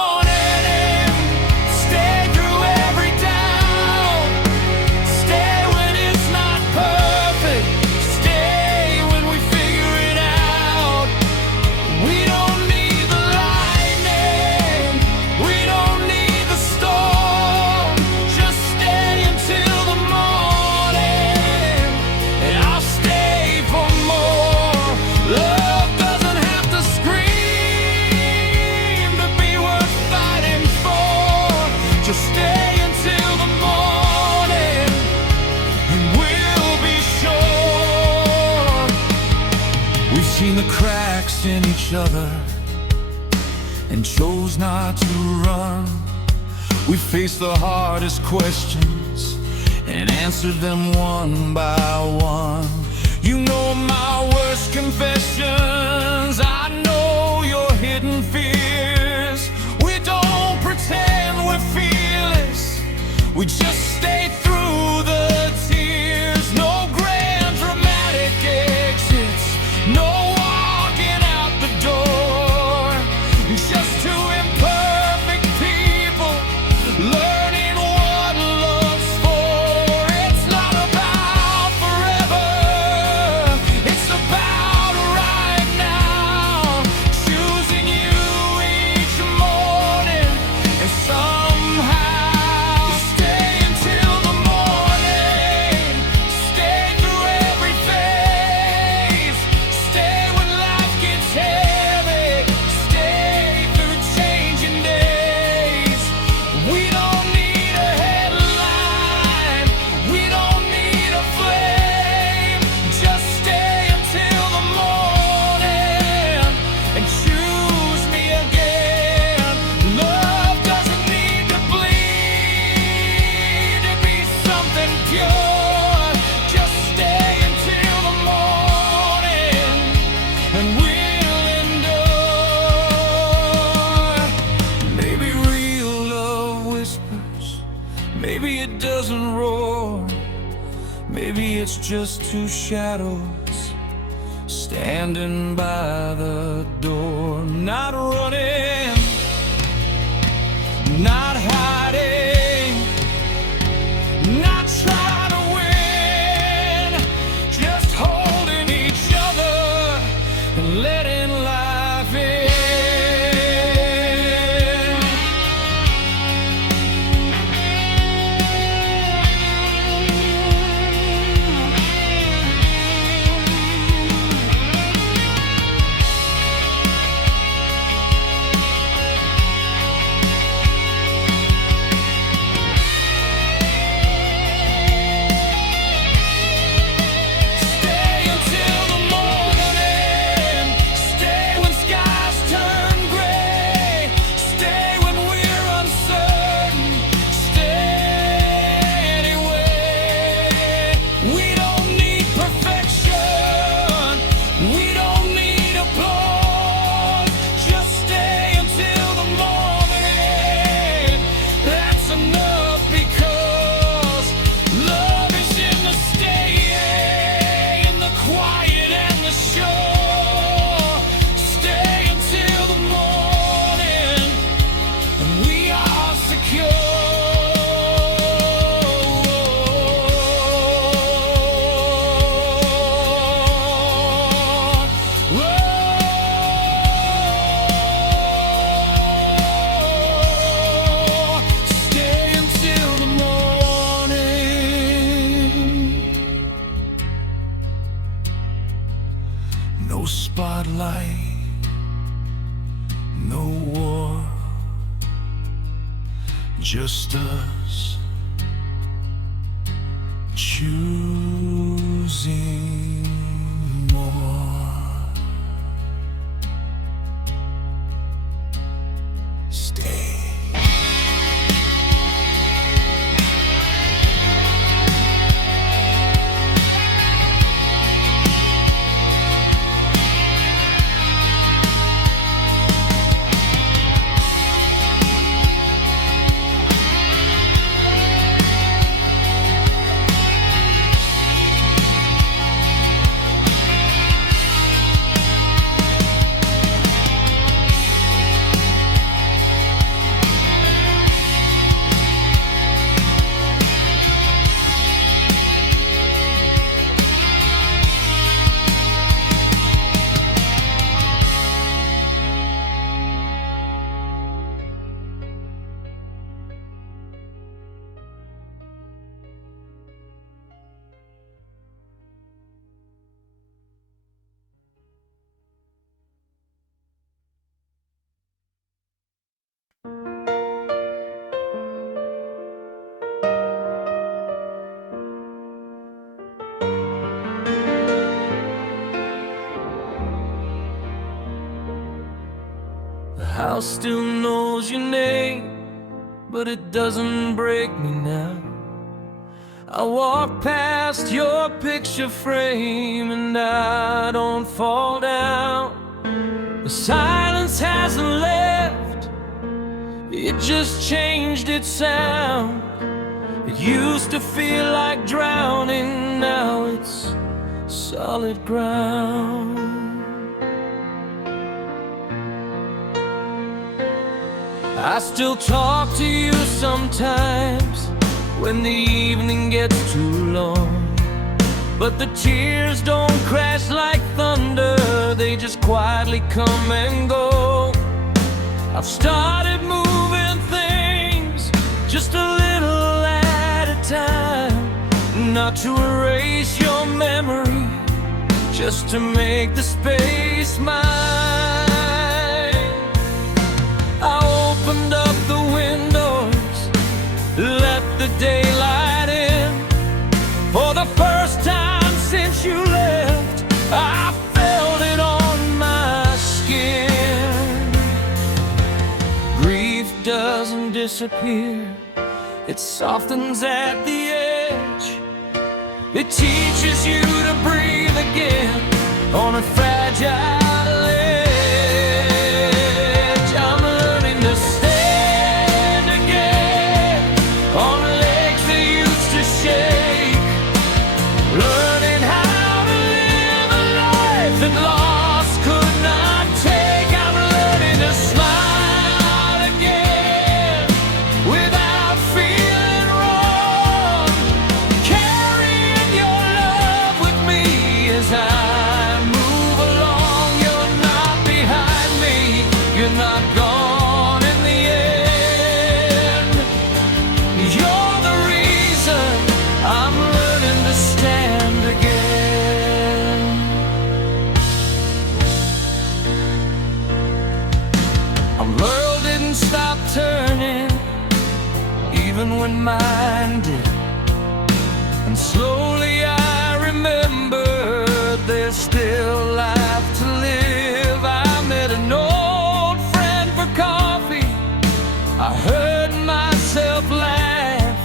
Seen the cracks in each other and chose not to run. We faced the hardest questions and answered them one by one. You know my worst confessions, I know your hidden fears. We don't pretend we're fearless, we just stay through the tears. No grand dramatic exits, no it's just two shadows standing by the door. Not running, not hiding, not trying to win, just holding each other and letting life in. No spotlight, no war, just us choosing more. Stay. The house still knows your name, but it doesn't break me now. I walk past your picture frame and I don't fall down. The silence hasn't left, it just changed its sound. It used to feel like drowning, now it's solid ground. I still talk to you sometimes when the evening gets too long, but the tears don't crash like thunder, they just quietly come and go. I've started moving things just a little at a time, not to erase your memory, just to make the space mine. I opened up the windows, let the daylight in. For the first time since you left, I felt it on my skin. Grief doesn't disappear, it softens at the edge. It teaches you to breathe again on a fragile edge. I'm learning to stand again on legs that used to shake, learning how to live a life that loss could not take. I'm learning to smile again without feeling wrong, carrying your love with me as I move along. You're not behind me, you're not gone in the end. You're the reason I'm learning to stand again. Our world didn't stop turning, even when mine did. And slowly I remember there's still life to live. I met an old friend for coffee, I heard myself laugh.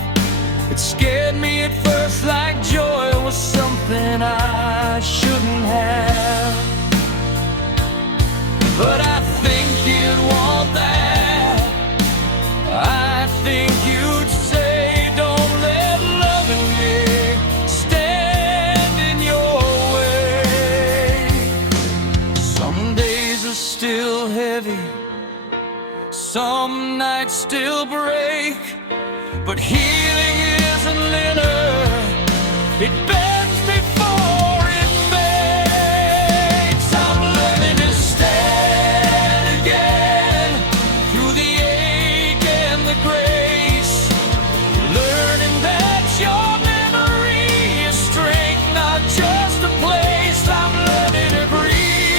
It scared me at first, like joy was something I shouldn't have. But I think you'd want that, I think you'd say, don't let loving me stand in your way. Some days are still heavy, some nights still break, but healing isn't linear, it bends before it fades. I'm learning to stand again through the ache and the grace, learning that your memory is strength, not just a place. I'm learning to breathe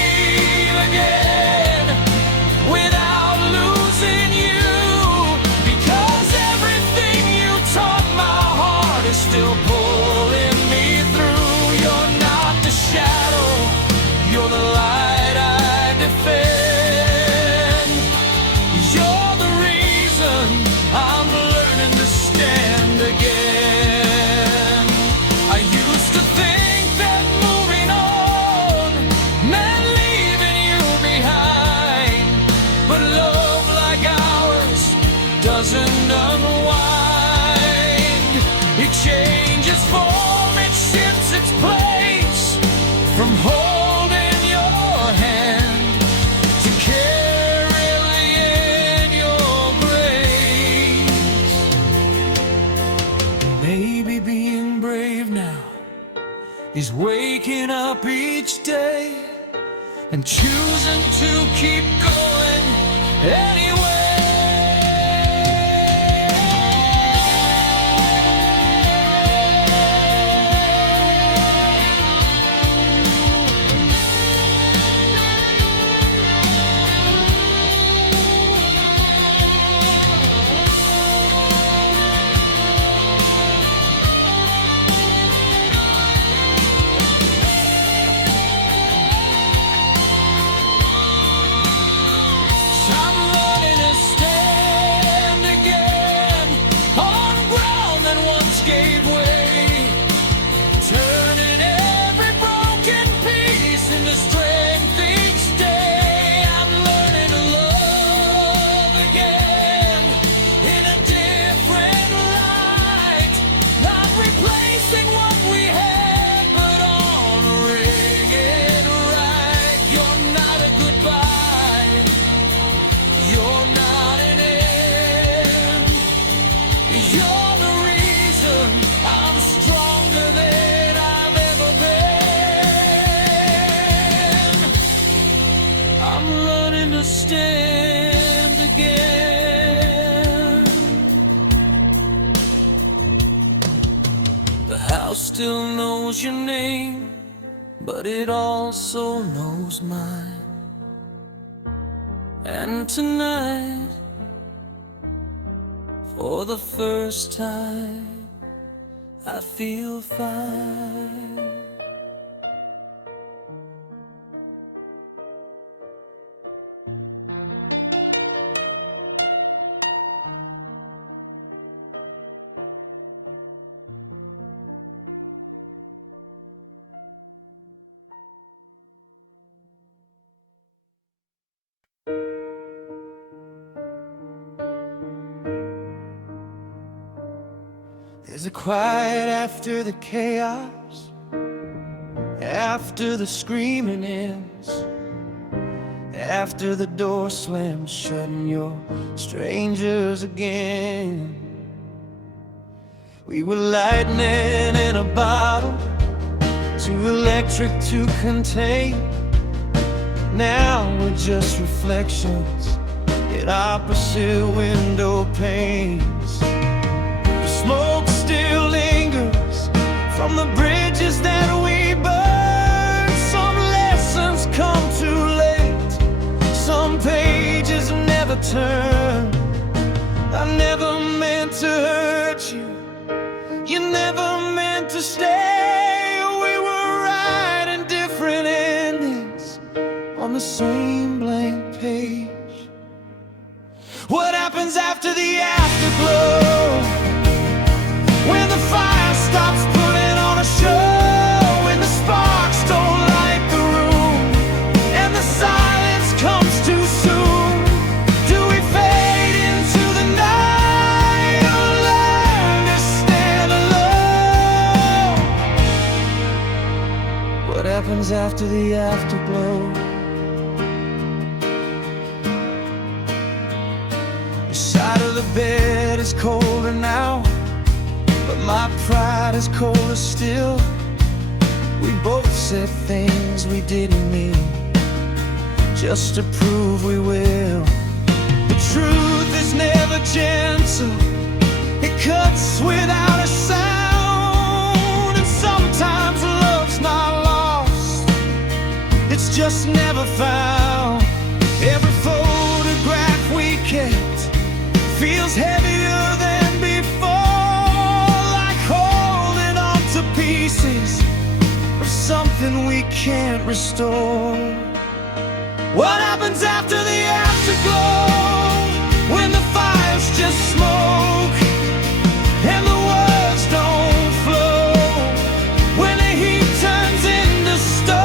from holding your hand to carrying in your grace. Maybe being brave now is waking up each day and choosing to keep going anyway. Stand again. The house still knows your name, but it also knows mine. And tonight, for the first time, I feel fine. There's a quiet after the chaos, after the screaming ends, after the door slams shut and you're strangers again. We were lightning in a bottle, too electric to contain. Now we're just reflections in opposite window panes. The smoke still lingers from the bridges that we burned. Some lessons come too late, some pages never turn. I never meant to hurt you, you never meant to stay. We were writing different endings on the same blank page. What happens after the afterglow? When the fire stops putting on a show, when the sparks don't light the room, and the silence comes too soon. Do we fade into the night or learn to stand alone? What happens after the afterglow? The side of the bed is colder now, but my pride is colder still. We both said things we didn't mean, just to prove we will. The truth is never gentle, it cuts without a sound. And sometimes love's not lost, it's just never found. Every photograph we kept feels heavier than before, like holding on to pieces of something we can't restore. What happens after the afterglow? When the fire's just smoke and the words don't flow, when the heat turns into stone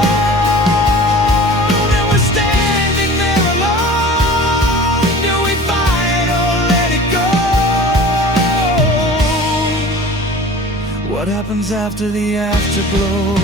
and we're standing there alone. Do we fight or let it go? What happens after the afterglow?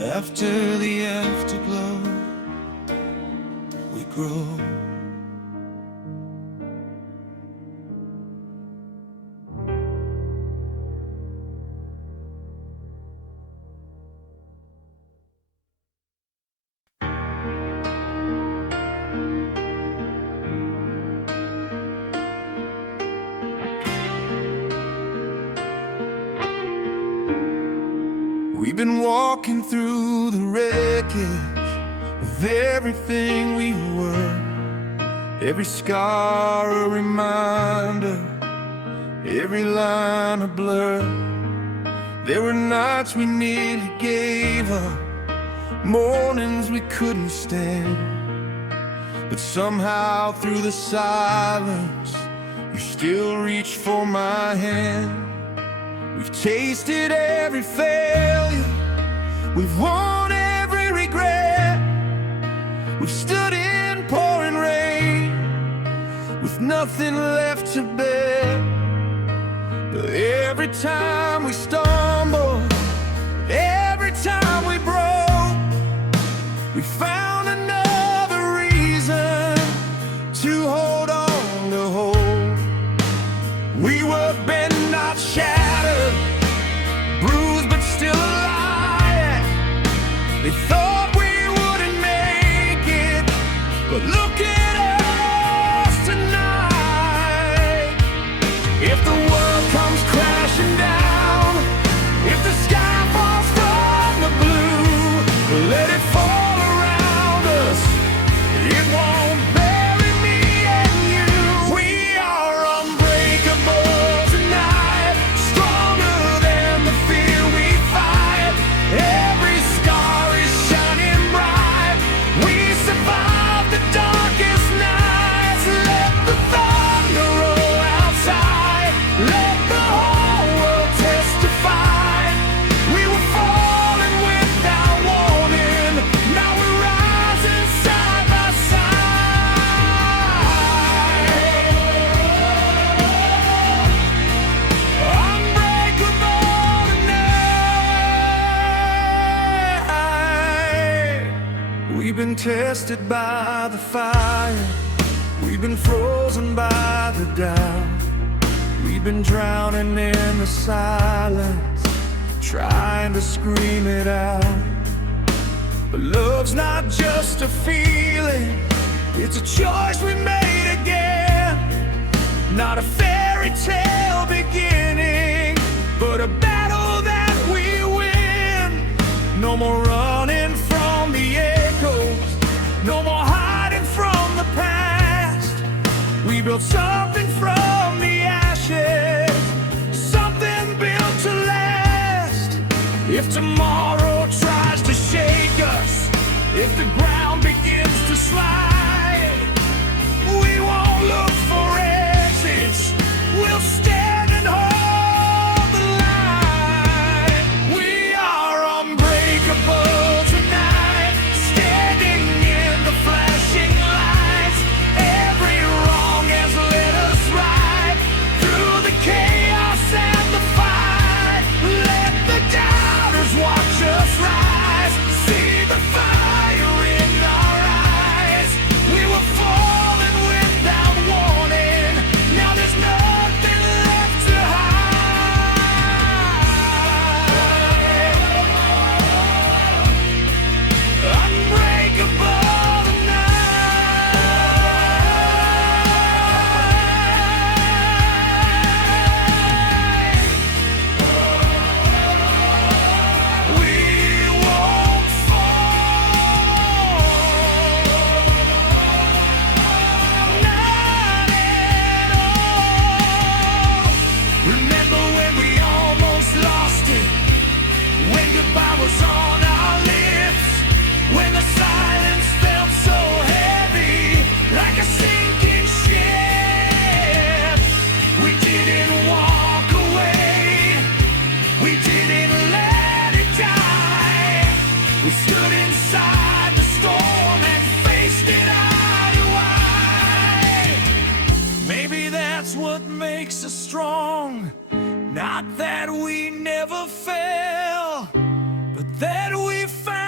After the afterglow, we grow. We've been walking through the wreckage of everything we were. Every scar a reminder, every line a blur. There were nights we nearly gave up, mornings we couldn't stand. But somehow through the silence, you still reached for my hand. We've tasted every failure, we've won every regret. We've stood in pouring rain with nothing left to bear. But every time we stumbled, every time we broke, we found another reason to hold on to hope. We were bent, not shattered, bruised but still alive. They thought we wouldn't make it, but look at us tonight. If the world comes crashing down, if the sky falls from the blue, let it fall around us. It won't bury me and you. We are unbreakable tonight, stronger than the fear we fight. Every scar is shining bright. We survived the darkest nights. Let the thunder roll outside, let the whole world testify. We were falling without warning, now we're rising side by side. Unbreakable tonight. We've been tested by the fire, we've been frozen by the doubt. We've been drowning in the silence, trying to scream it out. But love's not just a feeling, it's a choice we made again. Not a fairy tale beginning, but a battle that we win. No more running from the echoes, no more hiding from the past. We built something from the ashes, something built to last. If tomorrow tries to shake us, if the ground begins to slide, we won't look for exits, we'll stand and hold the line. We are unbreakable tonight, standing in the flashing lights. Every wrong has led us right through the chaos and the fight. Let the doubters watch us rise, see the fire in our eyes. We were falling without warning, now there's nothing left to hide. Unbreakable tonight. We won't fall, not at all. Remember when we almost lost it, when goodbye was on our lips, when the silence felt so heavy, like a sinking ship. We didn't walk away, we didn't let it die. We stood inside the storm and faced it eye to eye. Maybe that's what makes us strong, not that we never fell, but that we found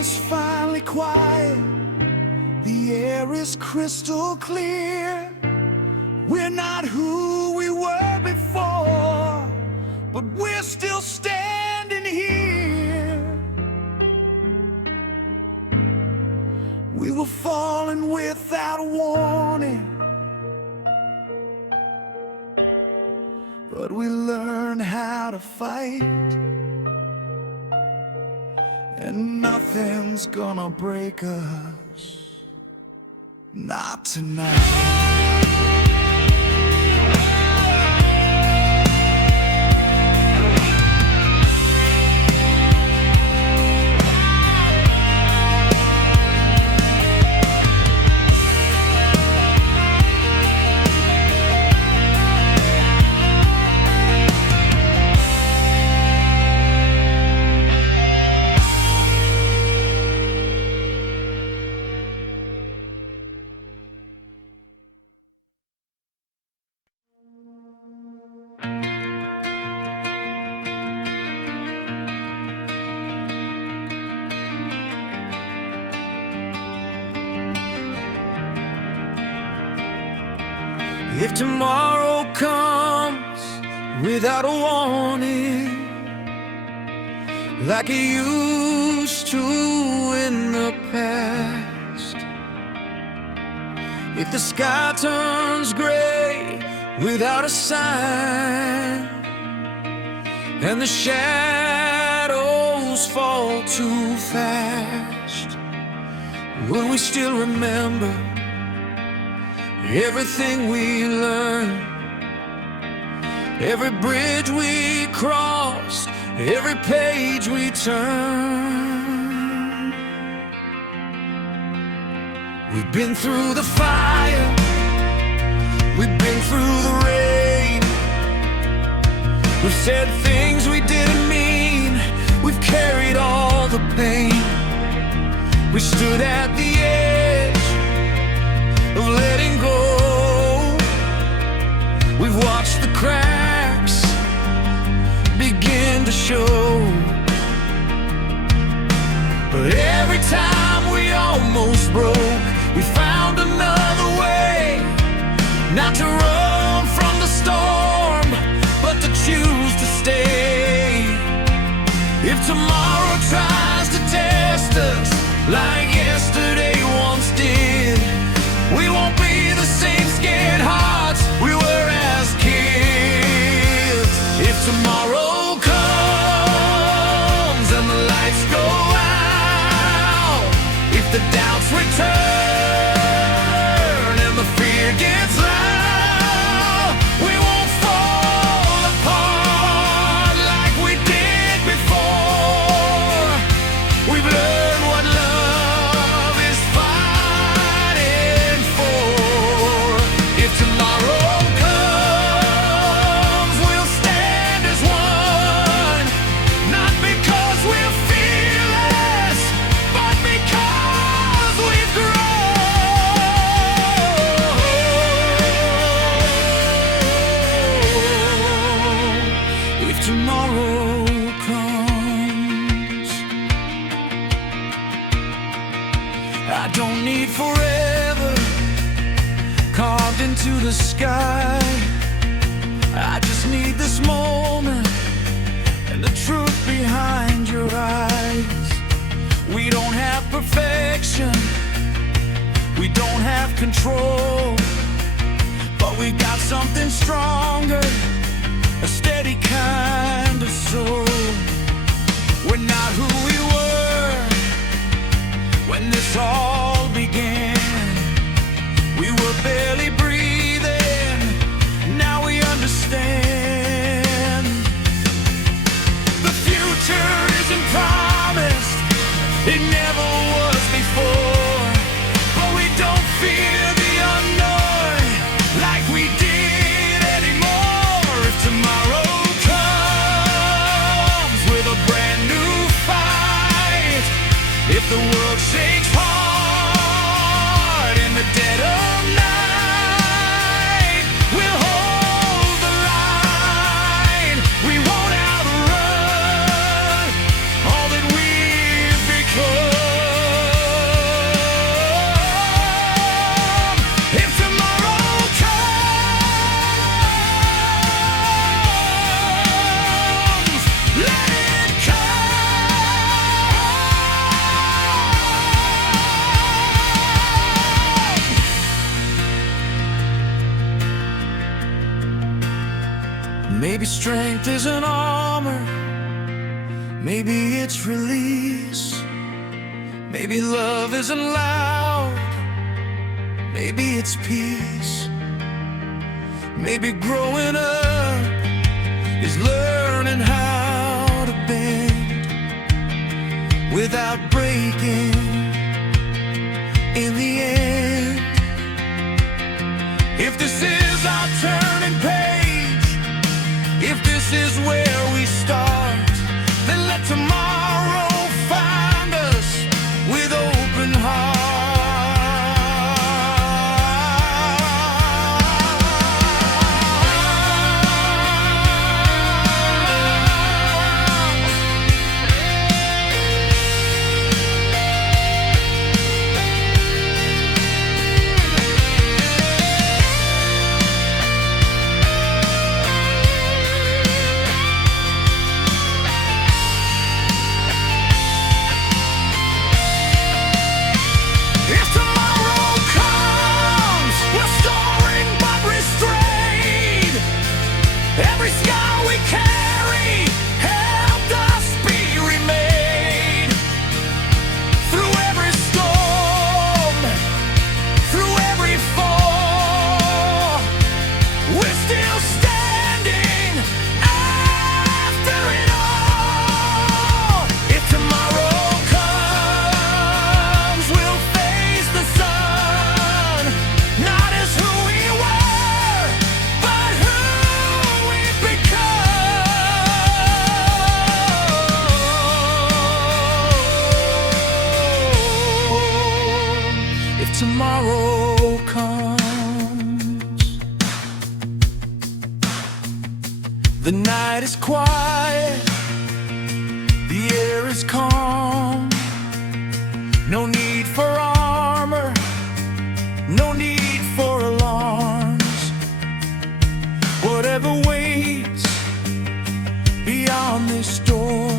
is finally quiet, the air is crystal clear. We're not who we were before, but we're still standing here. We were falling without warning, but we learned how to fight, and nothing's gonna break us, not tonight. If tomorrow comes without a warning, like it used to in the past, if the sky turns gray without a sign, and the shadows fall too fast, will we still remember everything we learned, every bridge we crossed, every page we turned? We've been through the fire, we've been through the rain, we've said things we didn't mean, we've carried all the pain. We stood at the edge of letting go, we've watched the cracks begin to show, but every time we almost broke, we found another way, not to run from the storm, but to choose to stay. If tomorrow tries to test us like yesterday once did, we won't be the same scared hearts we were as kids. If tomorrow comes and the lights go out, if the doubts return and the fear gets loud, we won't fall apart like we did before. We've learned what love is fighting for. If tomorrow comes, we'll stand as one, not because we're fearless, but because we've grown. If tomorrow comes, I don't need forever carved into the sky. I just need this moment and the truth behind your eyes. We don't have perfection, we don't have control, but we got something stronger, a steady kind of soul. We're not who we were when this all began. We were barely breathing, now we understand. The future isn't promised, it never was before, but we don't fear the unknown like we did anymore. If tomorrow comes with a brand new fight, if the world shakes hard in the dead of night, we'll hold the line. We won't outrun all that we've become. Maybe strength isn't armor, maybe it's release. Maybe love isn't loud, maybe it's peace. Maybe growing up is learning how to bend without breaking in the end. If this is our turning page, if this is where we start, then let tomorrow find us with open hearts. Every scar we carry helped us be remade. Through every storm, through every fall, we're still standing after it all. If tomorrow comes, we'll face the sun, not as who we were, but who tomorrow comes. The night is quiet, the air is calm. No need for armor, no need for alarms. Whatever waits beyond this door,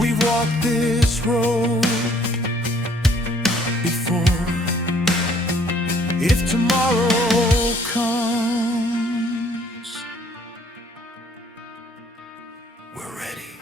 we've walked this road before. If tomorrow comes, we're ready.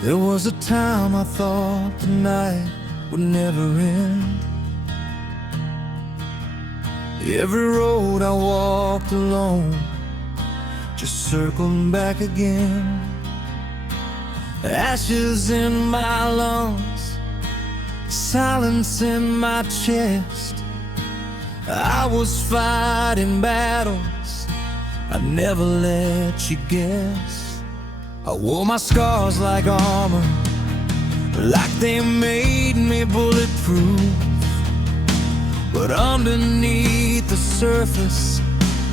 There was a time I thought the night would never end. Every road I walked alone just circled back again. Ashes in my lungs, silence in my chest. I was fighting battles I never let you guess. I wore my scars like armor, like they made me bulletproof. But underneath the surface,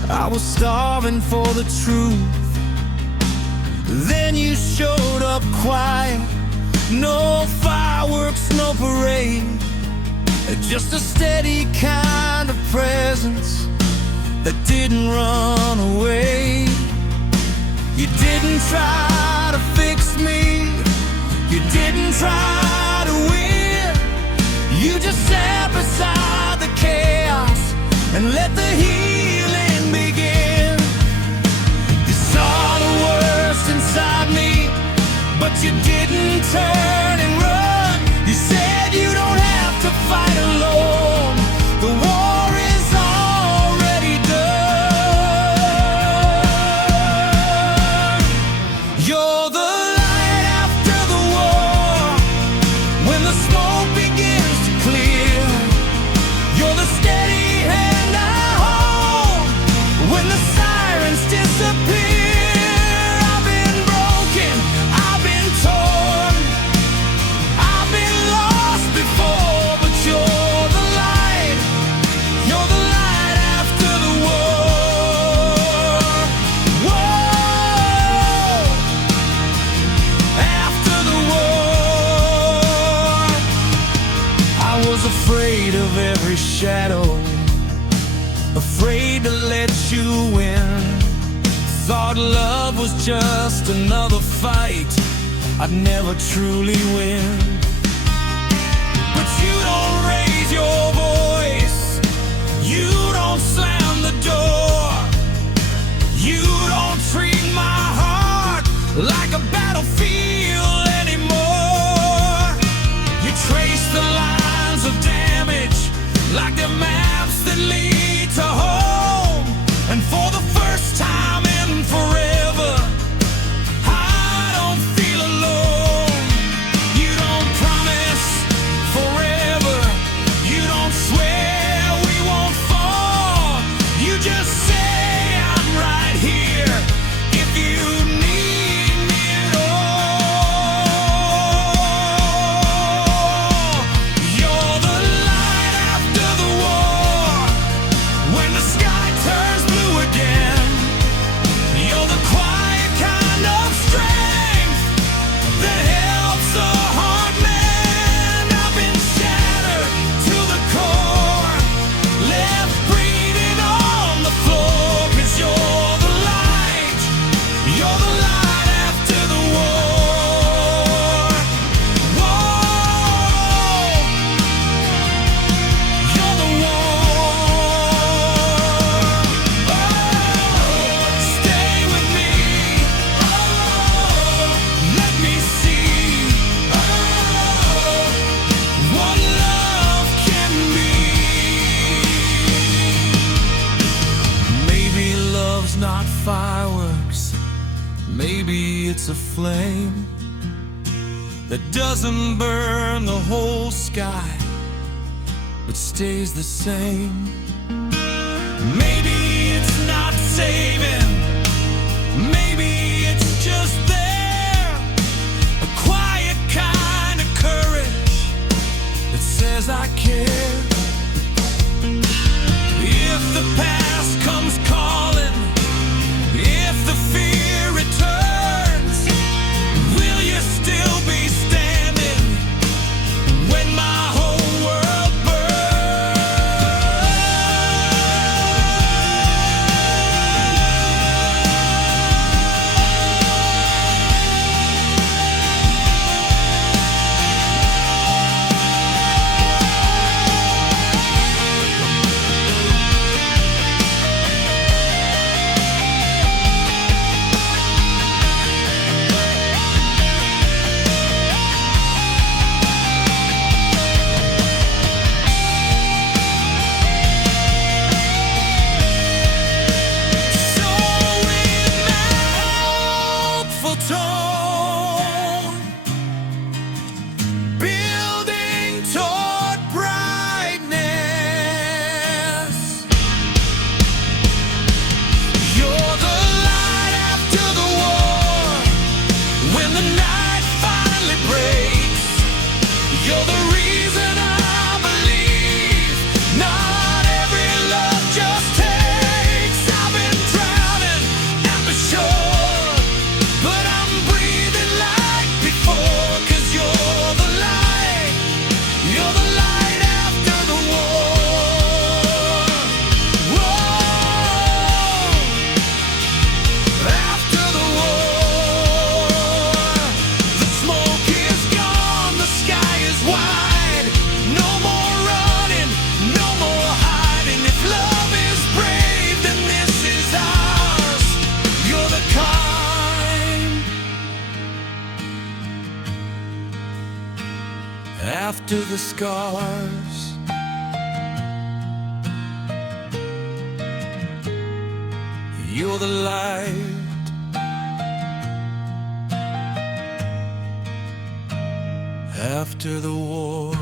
I was starving for the truth. Then you showed up quiet, no fireworks, no parade, just a steady kind of presence that didn't run away. You didn't try to fix me, you didn't try to win. You just sat beside the chaos and let the healing begin. You saw the worst inside me, but you didn't turn and run. You said you don't have to fight alone, the war is already done. You're the light after the war, when the smoke begins to clear. You're the steady hand I hold when the sirens disappear. I've been broken, I've been torn, shadow, afraid to let you in. Thought love was just another fight I'd never truly win. But you don't raise your voice, you don't slam the door, you don't treat my heart like a battlefield anymore. You trace the lines of damage like the maps that lead to home. And for the first time in forever, I don't feel alone. You don't promise forever, you don't swear we won't fall. You just say I'm right here if you need me at all. You're the light after the war, when the sky turns blue again. You're the quiet kind of strength that helps a hard man. I've been shattered to the core, left bleeding on the floor. 'Cause you're the light after the war. Whoa, you're the war. Stay with me, let me see what love can be. Maybe love's not fireworks, maybe it's a flame that doesn't burn the whole sky but stays the same. Maybe it's not saving, maybe it's just there, a quiet kind of courage that says I care. If the past comes calling, if the fear returns, will you still be standing when my whole world So with mouthful tone, building toward brightness. You're the light after the war, when the night finally breaks. You're the reason I believe not every love just takes. I've been drowning at the shore, but I'm breathing like before. 'Cause you're the light after the war. Whoa, after the war. The smoke is gone, the sky is wide. No more running, no more hiding. If love is brave, then this is ours. You're the kind after the scars. You're the light after the war.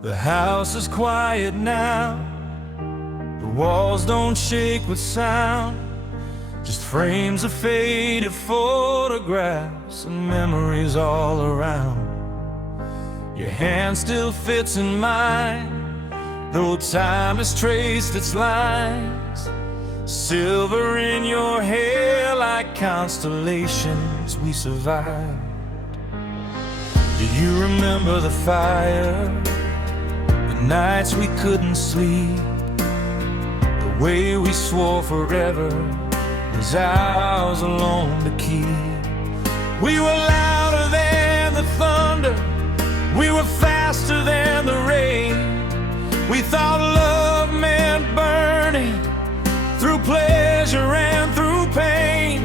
The house is quiet now, the walls don't shake with sound. just frames of faded photographs and memories all around. Your hand still fits in mine, though time has traced its lines. Silver in your hair like constellations we survived. Do you remember the fire, the nights we couldn't sleep, the way we swore forever was ours alone to keep? We were louder than the thunder, we were faster than the rain. We thought love meant burning through pleasure and through pain.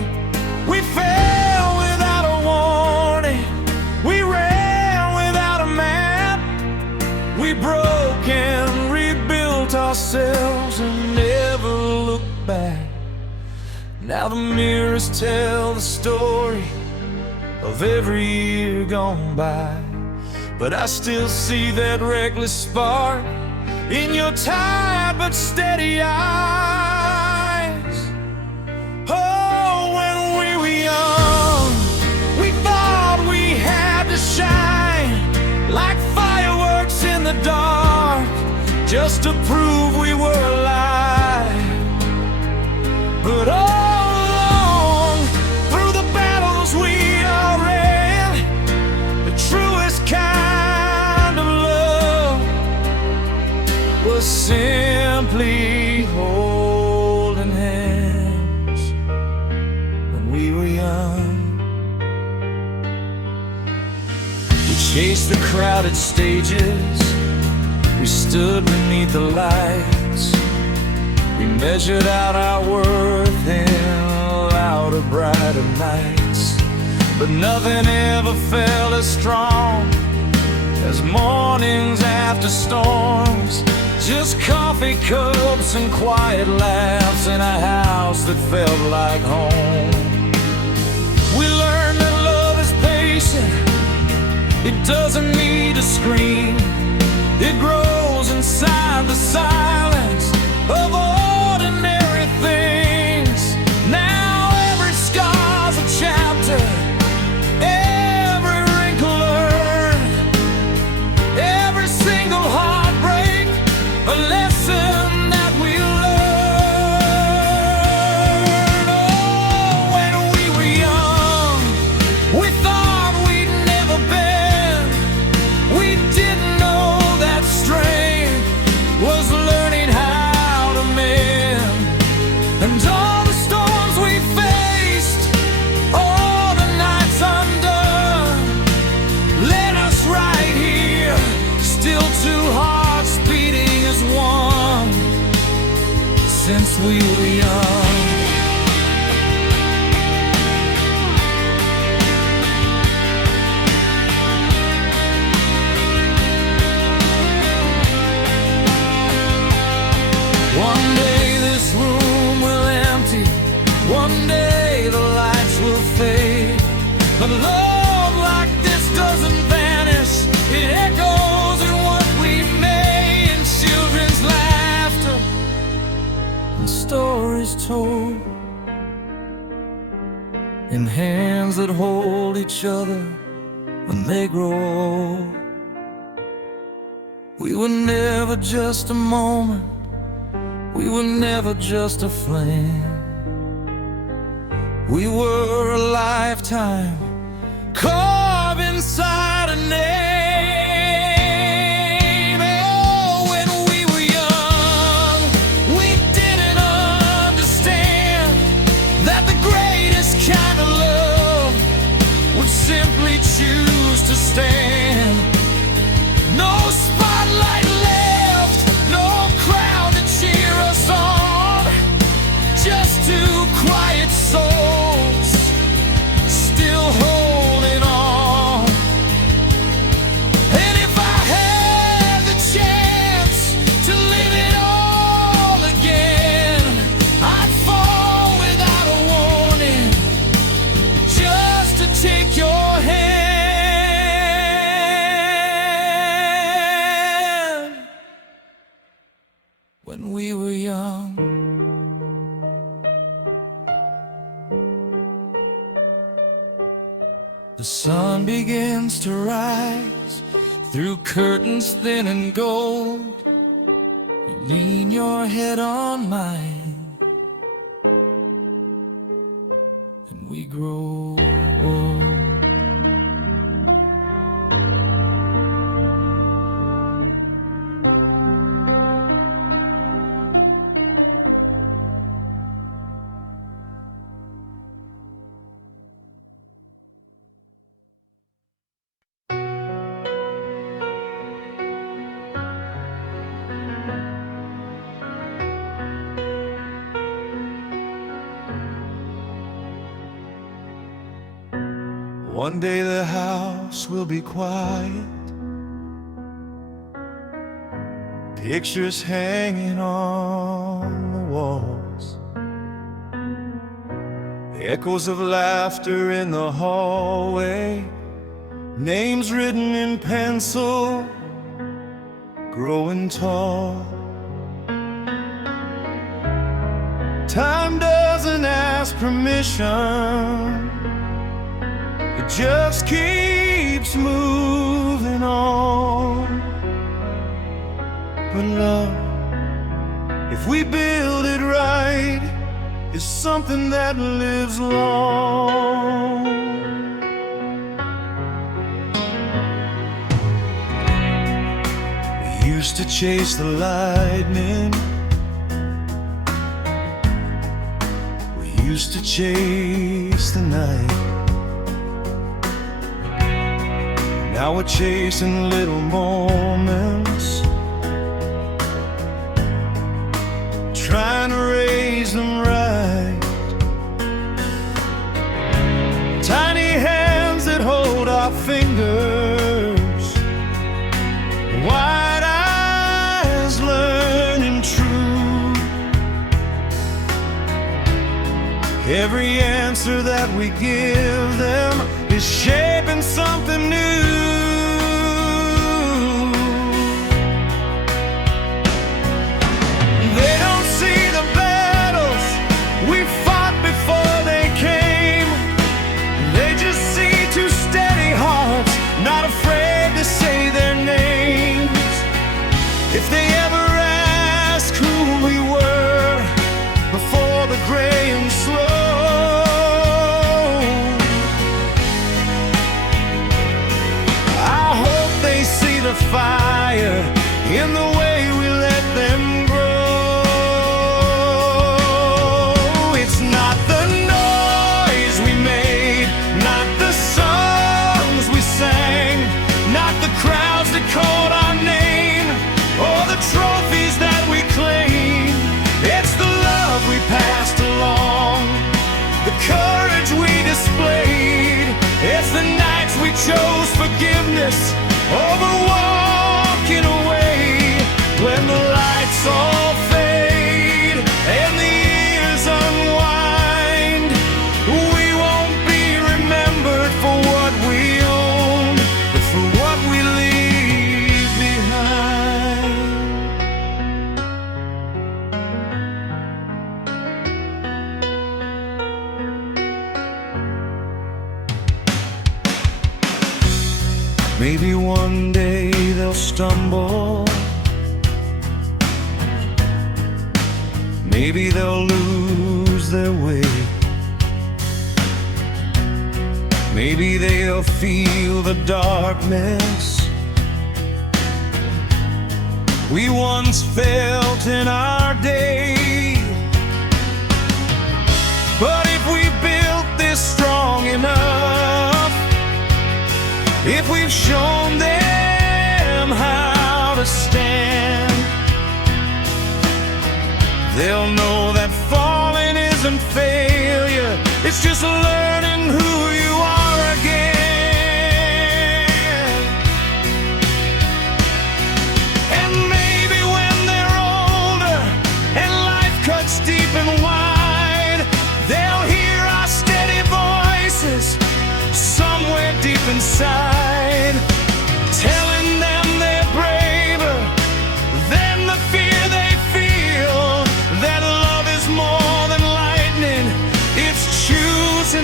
We fell without a warning, we ran without a map. We broke and rebuilt ourselves and never looked back. Now the mirrors tell the story of every year gone by, but I still see that reckless spark in your tired but steady eyes. Oh, when we were young, we thought we had to shine like fireworks in the dark, just to prove we were alive. But all along, through the battles we all ran, the truest kind of love was simply holding hands when we were young. We chased the crowded stages, we stood beneath the lights, we measured out our worth in louder, brighter nights. But nothing ever felt as strong as mornings after storms, just coffee cups and quiet laughs in a house that felt like home. We learned that love is patient, it doesn't need a scream, it grows inside the silence of ordinary things. Now every scar's a chapter, every wrinkle learned, every single heartbreak a lesson that we learned. Oh, when we were young, we thought we'd never bend. We didn't know that strength was learning how to mend. And all the storms we faced, all the nights undone, led us right here, still two hearts beating as one, since we were young. One day this room will empty, one day the lights will fade, but love like this doesn't vanish, it echoes in what we made, in children's laughter and stories told, in hands that hold each other when they grow old. We were never just a moment, we were never just a flame, we were a lifetime carved inside a name. Oh, when we were young, we didn't understand that the greatest kind of love would simply choose to stand. No spotlight left, no crowd to cheer us on, just two quiet souls still holding on. And if I had the chance to live it all again, I'd fall without a warning, just to take your hand. When we were young, The sun begins to rise through curtains thin and gold. You lean your head on mine, and we grow old. One day the house will be quiet, pictures hanging on the walls, the echoes of laughter in the hallway, names written in pencil, growing tall. Time doesn't ask permission, it just keeps moving on. But love, if we build it right, is something that lives long. We used to chase the lightning, we used to chase the night. Now we're chasing little moments, trying to raise them right. Tiny hands that hold our fingers, wide eyes learning true. Every answer that we give them is shaping something new. They don't see the battles we fought before they came. They just see two steady hearts, not afraid to say their names. If they ever ask who we were before the gray and slow, the fire in the way we let them grow. It's not the noise we made, not the songs we sang, not the crowds that called our name, or the trophies that we claimed. It's the love we passed along, the courage we displayed. It's the nights we chose forgiveness over walking away. When the lights all fade and the years unwind, we won't be remembered for what we own, but for what we leave behind. Maybe one day they'll stumble, maybe they'll lose their way, maybe they'll feel the darkness we once felt in our day. But if we built this strong enough, if we've shown them how to stand, they'll know that falling isn't failure, it's just learning who you are again. And maybe when they're older and life cuts deep and wide, they'll hear our steady voices somewhere deep inside, telling them they're braver than the fear they feel, that love is more than lightning, it's choosing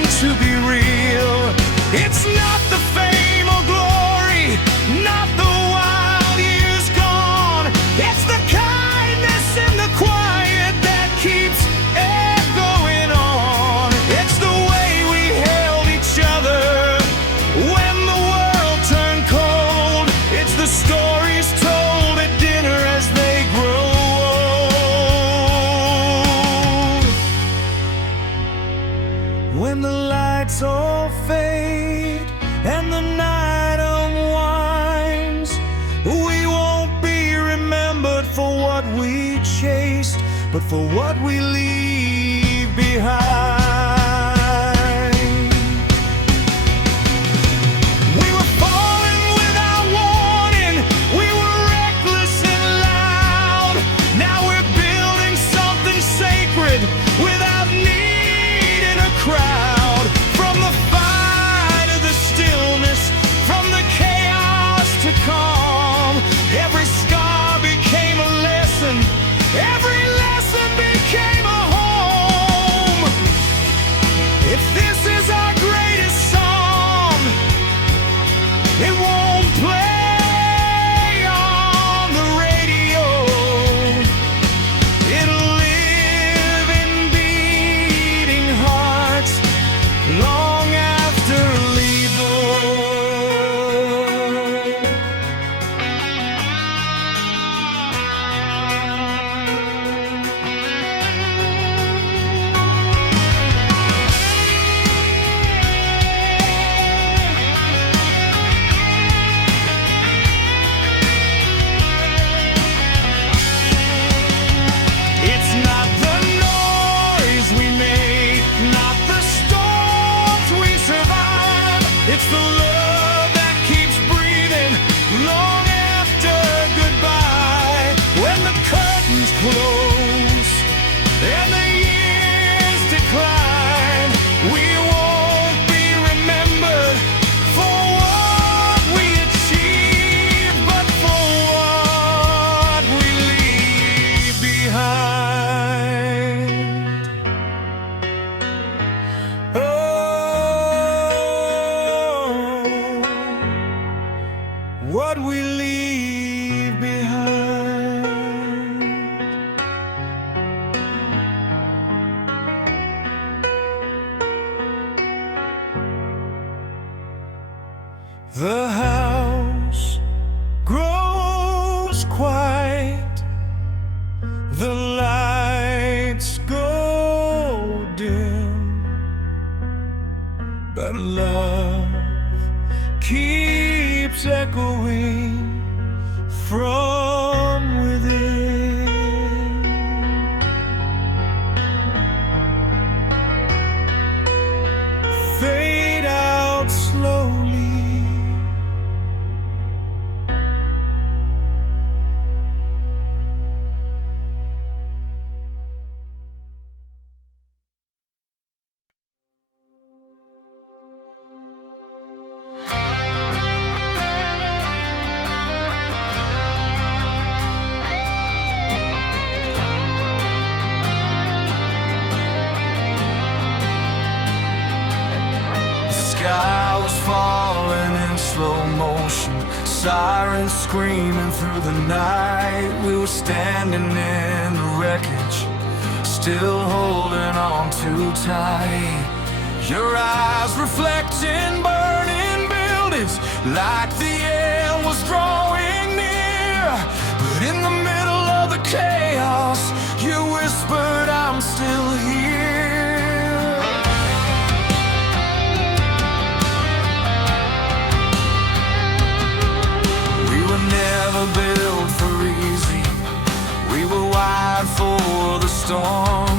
what we chased, but for what we leave behind. We were falling without warning, we were reckless and loud. Now we're building something sacred without needing a crowd. From the fire to the stillness, from the chaos to calm, every scar became a lesson, every lesson became a home. If this is our greatest song, it won't play on the radio. It'll live in beating hearts long after lethal. It's not the noise we make, not the storms we survive. It's the love that keeps breathing long after goodbye. When the curtains close and the years decline, we won't be remembered for what we achieved, but for what we leave behind. Oh, what we leave behind. The house grows quiet, the lights go dim, but love keeps echoing from within. Fade out slowly. The sky was falling in slow motion, sirens screaming through the night. We were standing in the wreckage, still holding on too tight. Your eyes reflecting burning buildings, like the end was drawing near. But in the middle of the chaos, you whispered, I'm still here. We were never built for easy, we were wired for the storm.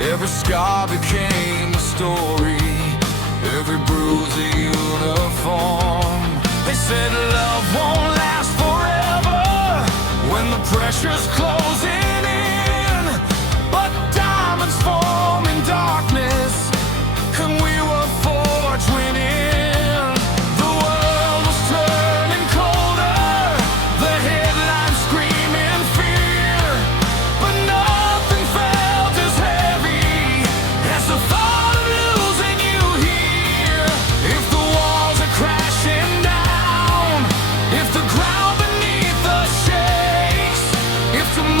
Every scar became a story, every bruise a uniform. They said love won't last forever when the pressure's closing in, but diamonds form in darkness, and we were forged winning. The world was turning colder, the headlines screaming fear, but nothing felt as heavy as the thought of losing you here. If the walls are crashing down, if the ground beneath us shakes, if tomorrow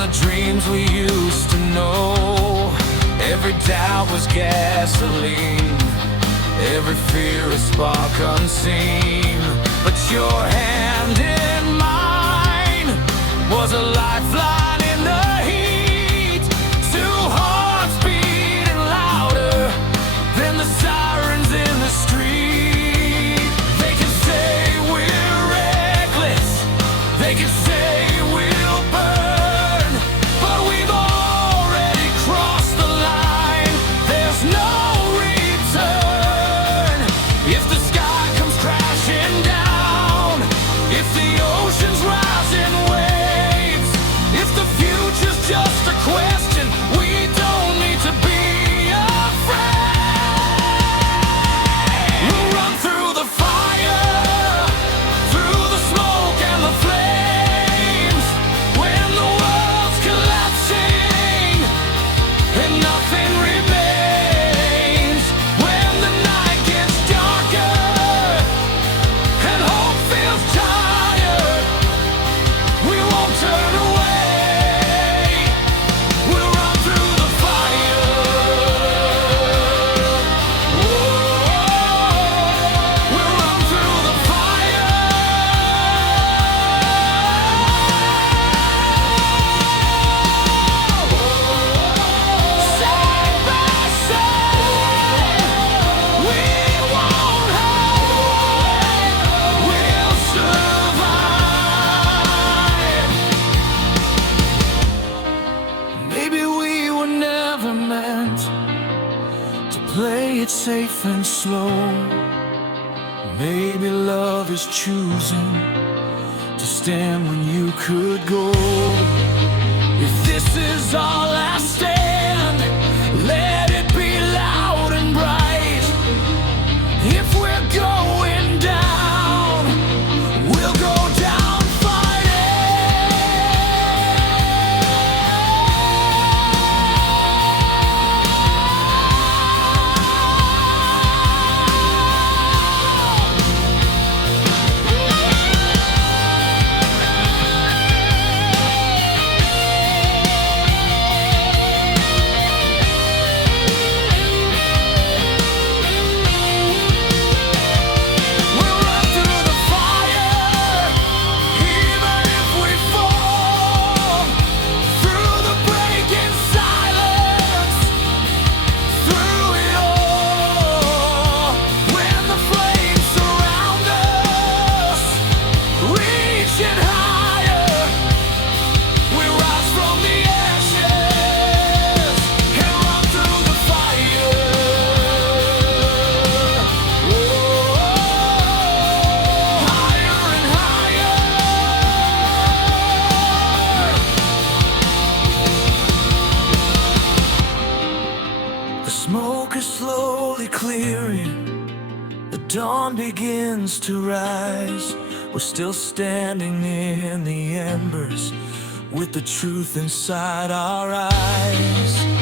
on the dreams we used to know. Every doubt was gasoline, every fear a spark unseen. But your hand in mine was a lifeline in the heat. Two hearts beating louder than the sirens in the street. They can say we're reckless, they can say we'll burn, but we've already crossed the line. There's no return. If the sky comes crashing down, if the oceans rise in waves, if the future's just a question, we don't need to be afraid. We'll run through the fire, through the smoke and the flames, when the world's collapsing and nothing remains. When the night gets darker and hope feels tired, we won't turn away. We'll run through the fire. We'll run through the fire. Side by side, we won't hide. We'll survive. Maybe we were never meant to play it safe and slow. Maybe love is choosing to stand when you could go. If this is our last stand, let it be loud and bright. If we're going down, we'll go down We'll run through the fire, even if we fall. Through the breaking silence, through it all. When the flames surround us, reaching higher, we rise from the ashes and run through the fire. Higher and higher. The smoke is slowly clearing, the dawn begins to rise. We're still standing in the embers with the truth inside our eyes.